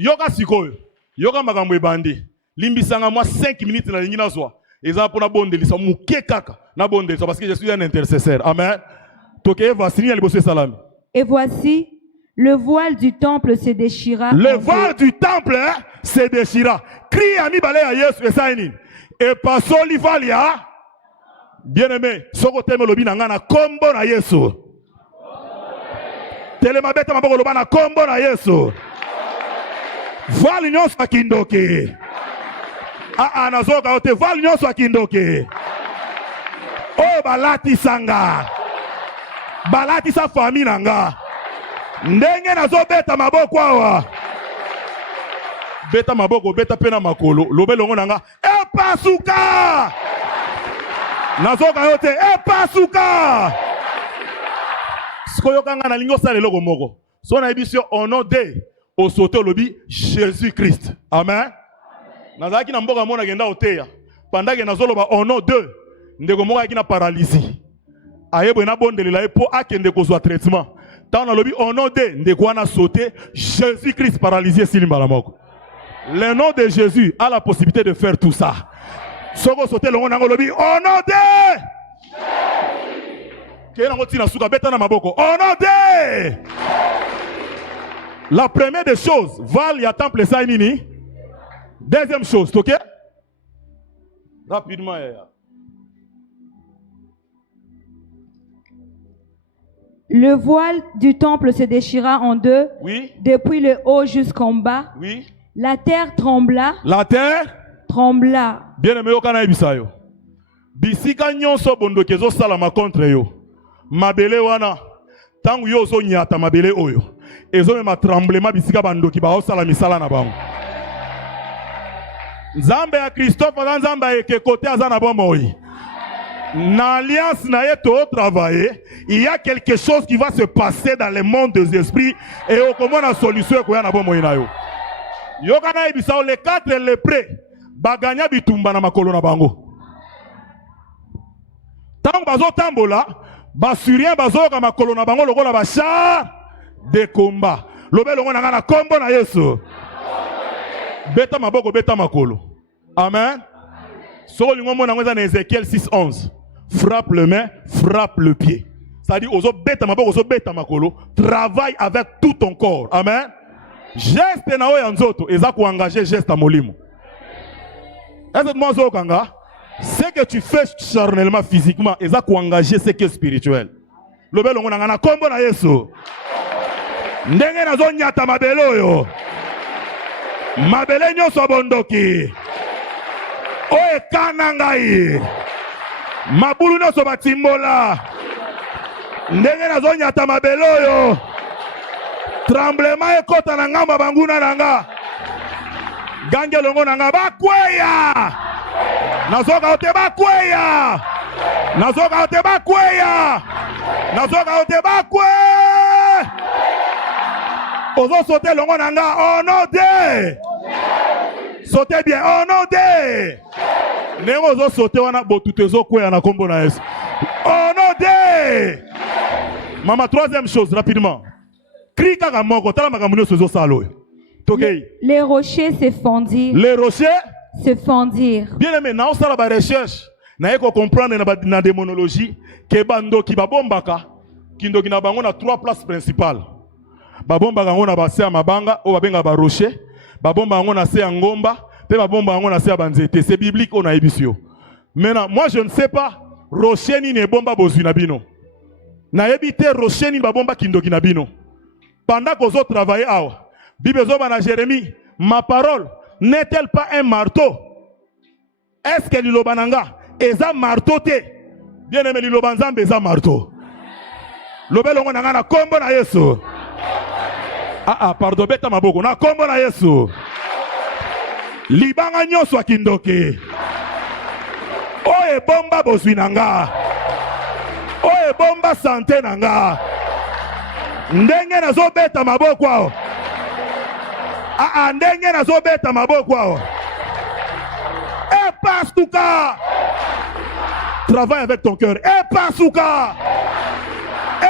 Yoga sikoyo, yoga makambo ebandi. Limbisanga moi 5 minutes na lingina zwa. Eza pona bondelisa muke kaka na bondelisa parce que je suis un intercesseur. Amen. Toke voici liboso salami. Et voici, le voile du temple se déchira. Le voile du temple se déchira. Crie à mi balé à Yesu et saini. Et passo livalia. Bien aimé, soko teme lobi na ngana kombo na Yesu. Telema beta maboko loba na kombo na Yesu. Voile nyonso akindoke. Nazoka ote voile nyonso akindoke. Oh balati sanga. Balati sa famille nanga. Ndenge nazo beta maboko awa. Beta maboko beta pena makolo. Lobe longo nanga. Epasuka. Nazoka ote epasuka. Skoyo kanga na lingo sale logo moko. So na ebisio au nom de au sauté au lobby Jésus-Christ. Amen. Nazaki na mboka mona genda oteya. Pendant que nazoloba au nom de ndeko moka ki na paralysie. Ayebo na bondelela epo akende kozwa traitement. Tant na lobby au nom de ndeko na sauté Jésus-Christ paralysé silimba la moko. Le nom de Jésus a la possibilité de faire tout ça. Soko sauté le ngongo lobby au nom de Kena ngoti na suka beta na maboko. Au nom de La première des choses, Val, il y a temple ça nini. Deuxième chose, ok? Rapidement. Le voile du temple se déchira en deux, Oui. depuis le haut jusqu'en bas. Oui. La terre trembla. La terre Trembla. Bien aimé, yo kana ebisa yo. Bisika nyonso bondokezo salama contre yo. Mabele wana. Tangu yo zo nyata mabele oyo. Ezo me ma tremblement bisika bandoki ba osala misala na bango. Nzambe ya Christophe nzambe eke kote azana bomoi. Na alliance na yeto travailler, il y a quelque chose qui va se passer dans le monde des esprits et au comment la solution ko ya na bomoi na yo. Yo kana ebisa les 4 lépreux baganya bitumba na makolo na bango. Tango bazo tambola, basurien bazo ka makolo na bango lokola ba char de combat. Lobe longo na ngana kombo na Yesu. Beta maboko beta makolo. Amen. So lingo mona ngeza na Ézéchiel 6:11. Frappe le main, frappe le pied. Ça dit ozo beta maboko ozo beta makolo, travaille avec tout ton corps. Amen. Geste na oya nzoto eza ko engager geste à molimo. Est-ce que moi zo kanga? Ce que tu fais charnellement, physiquement, et ça engager ce qui est spirituel. Lobelo ngona ngana kombo na Yesu. Ndenge nazo nyata mabele oyo. Mabele nyoso bondoki. Oye kana ngai. Mabulu nyoso batimbola. Ndenge nazo nyata mabele oyo. Tremblement ekota na ngamba banguna nanga. Gange longo nanga bakweya. Nazoka ote bakweya. Nazoka ote bakweya. Nazoka ote bakwe. Ozo sauter longo nanga. Oh non de. Sautez bien. Oh non de. Nengo ozo sauter wana botutezo kweya na kombo na Yesu. Oh non de. Maman, troisième chose rapidement. Crie kaka moko tala makambo sozo salo. Les rochers se fondirent. Les rochers se fondirent. Bien aimé, na osala ba recherche, na eko comprendre na démonologie que bando ki babombaka, kindoki na bango na 3 places principales. Babombaka ngo na base ya mabanga, o babenga ba rocher, babomba ngo na se ya ngomba, pe babomba ngo na se ya banzete. C'est biblique on a ebisio. Maintenant, moi je ne sais pas rocher ni ne bomba bozwi na bino. Na ebite rocher ni babomba kindoki na bino. Pendant que vous travaillez awa, Bible na Jérémie, ma parole n'est-elle pas un marteau? Est-ce que lilobananga eza marteau te? Bien aimé lilobanzambe eza marteau. Lobelongo nanga na kombo na Yesu. Pardon, beta maboko na kombo na Yesu. Libanga nyoso akindoke. Oye bomba bozwi nanga. Oye bomba santé nanga. Ndenge nazo beta maboko ao. Ndenge nazo beta maboko ao. Epasuka. Travaille avec ton cœur. Epasuka.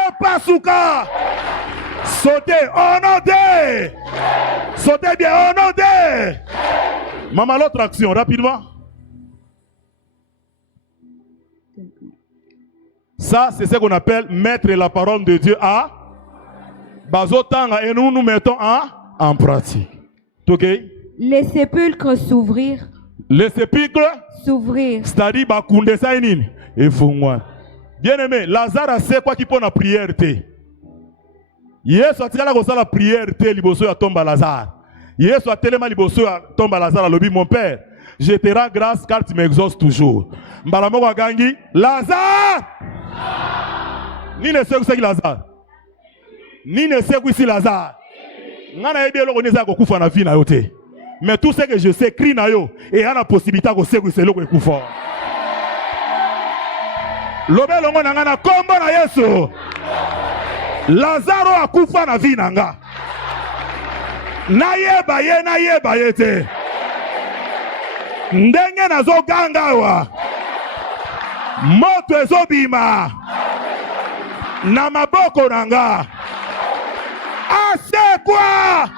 Epasuka. Sautez au nom de. Sautez bien au nom de. Maman, l'autre action, rapidement. Ça, c'est ce qu'on appelle mettre la parole de Dieu à Bazotanga, et nous mettons en pratique. Ok? Les sépulcres s'ouvrirent. Les sépulcres s'ouvrirent. C'est-à-dire, bakunde sainin. Et fungwa. Bien aimé, Lazare a sait quoi qui peut la prière. Yesu atikala ko la prière te liboso ya tomba Lazare. Yesu a tellement liboso ya tomba Lazare lobi mon père, je te rends grâce car tu m'exauces toujours. Mbala moko gangi Lazare. Ni ne sait qui Lazare. Ni ne sait qui Lazare. Ngana yebi eloko neza ko kufa na vie na yo te. Mais tout ce que je sais crie na yo et a la possibilité ko sait que c'est eloko ekufa. Lobelongo na ngana kombo na Yesu. Lazaro akufa na vie nanga. Na yeba ye te. Ndenge nazo ganga wa. Moto ezobima. Na maboko nanga. Asekwa.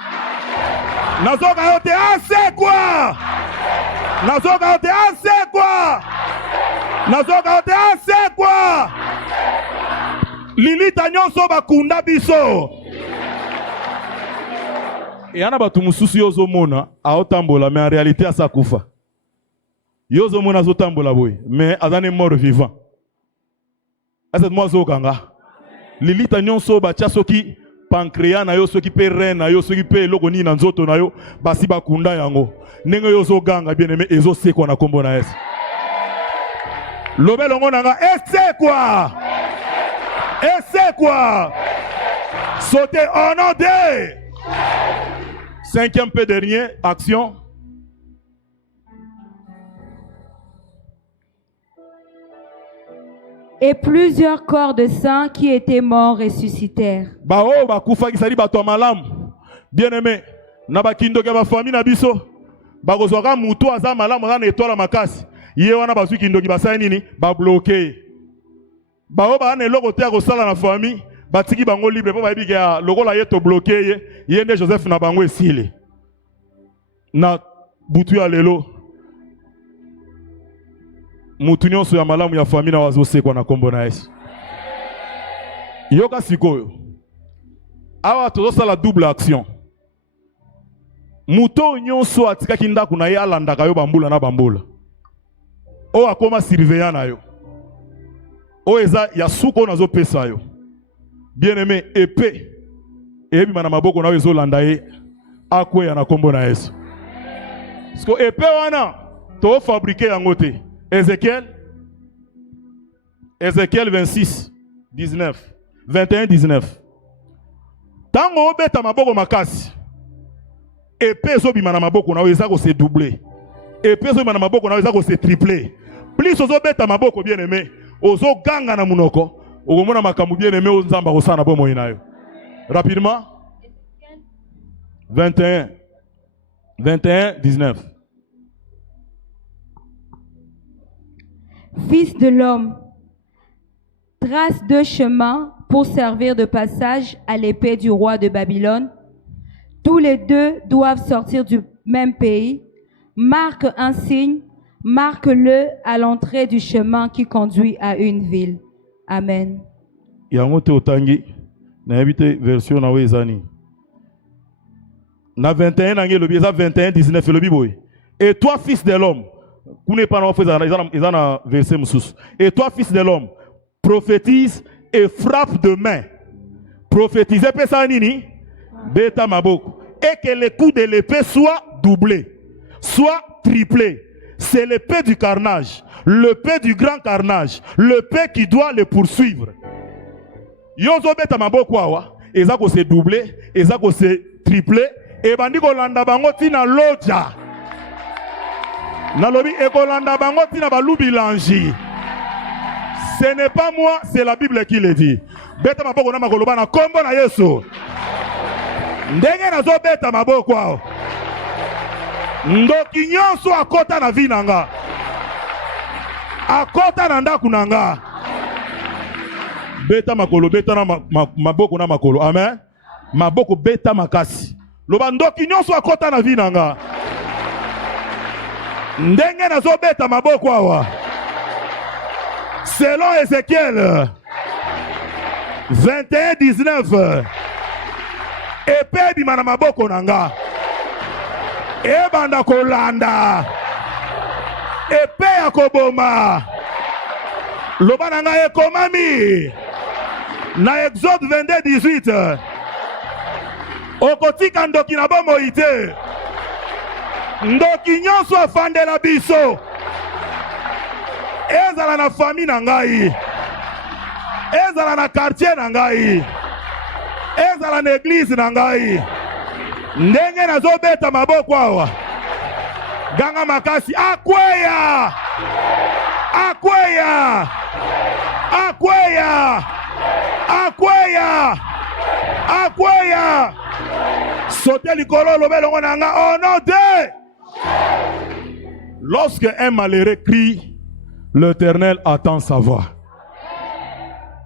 Nazoka yote asekwa. Nazoka yote asekwa. Nazoka yote asekwa. Lilita nyonso bakunda biso. Yana batu mususu yozo mona aotambola mais en réalité asa kufa. Yozo mona zo tambola boy mais azane mort vivant. Asa moi zo kanga. Lilita nyonso batia soki pancréas na yo soki pe rein na yo soki pe eloko nini na nzoto na yo basi bakunda yango. Ndenge yozo ganga bien aimé ezo sekwa na kombo na Yesu. Lobelongo nanga esekwa. Et c'est quoi? Sauter au nom de. 5e peu dernier, action. Et plusieurs corps de saints qui étaient morts ressuscitèrent. Bien aimé, nabakindo ke ba famille na biso. Bakozwaka mutu aza malamu na étoile makasi. Ye wana bazwi kindoki basai nini? Ba bloquer. Bao ba ne loko te ko sala na famille batiki bango libre po ba bi ke lokola ye to bloquer ye nde Joseph na bango esile na butu ya lelo mutu nyonso ya malamu ya famille na wazo sekwa na kombo na Yesu. Yoka sikoyo awa tozo sala double action. Muto nyonso atikaki ndako na ye alandaka yo bambula na bambula. o akoma surveillant na yo. O eza ya suko nazo pesa yo. Bien aimé, épée. Ebi mana maboko na yo ezolanda ye akwe ya na kombo na Yesu. Parce que épée wana to fabriquer yango te. Ézéchiel 26 19 21 19. Tango obeta maboko makasi. Épée ezobima na maboko na yo eza ko se doubler. Épée ezobima na maboko na yo eza ko se tripler. Plus ozobeta maboko bien aimé, ozo ganga na munoko, okomona makambu bien aimé o nzamba ko sana bomo inayo. Rapidement. 21 19. Fils de l'homme, trace deux chemins pour servir de passage à l'épée du roi de Babylone. Tous les deux doivent sortir du même pays. Marque un signe, marque-le à l'entrée du chemin qui conduit à une ville. Amen. Yango te otangi na habite version na wezani. Na 21 nange lobi eza 21 19 lobi boy. Et toi fils de l'homme, kune pa na feza na verset mususu. Et toi fils de l'homme, prophétise et frappe de main. Prophétisez pesa nini? Beta maboko. Et que le coup de l'épée soit doublé, soit triplé. C'est l'épée du carnage, l'épée du grand carnage, l'épée qui doit le poursuivre. Yozo beta maboko awa, ezako se doublé, ezako se triplé, et bandi kolanda bango tina loja. Nalobi ekolanda bango tina balubilangi. Ce n'est pas moi, c'est la Bible qui le dit. Beta maboko na makoloba na kombo na Yesu. Ndenge nazo beta maboko awa. Ndoki nyonso akota na vi nanga. Akota na ndaku nanga. Beta makolo, beta na maboko na makolo. Amen. Maboko beta makasi. Loba ndoki nyonso akota na vi nanga. Ndenge nazo beta maboko awa. Selon Ézéchiel 21 19. Épée bima na maboko nanga. Ebanda kolanda. Épée ya koboma. Loba nanga ekomami. Na Exode 22 18. Okotika ndoki na bomo ite. Ndoki nyonso afandela biso. Ezala na famille na ngai. Ezala na quartier na ngai. Ezala na église na ngai. Ndenge nazobeta maboko awa. Ganga makasi akweya. Akweya. Akweya. Akweya. Akweya. Sauter likolo lobelongo nanga oh non de. Lorsque un malheureux crie, l'Éternel attend sa voix.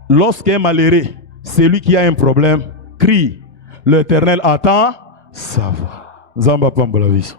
Lorsqu'un malheureux, celui qui a un problème, crie, l'Éternel attend sa voix. Zamba pambola viso.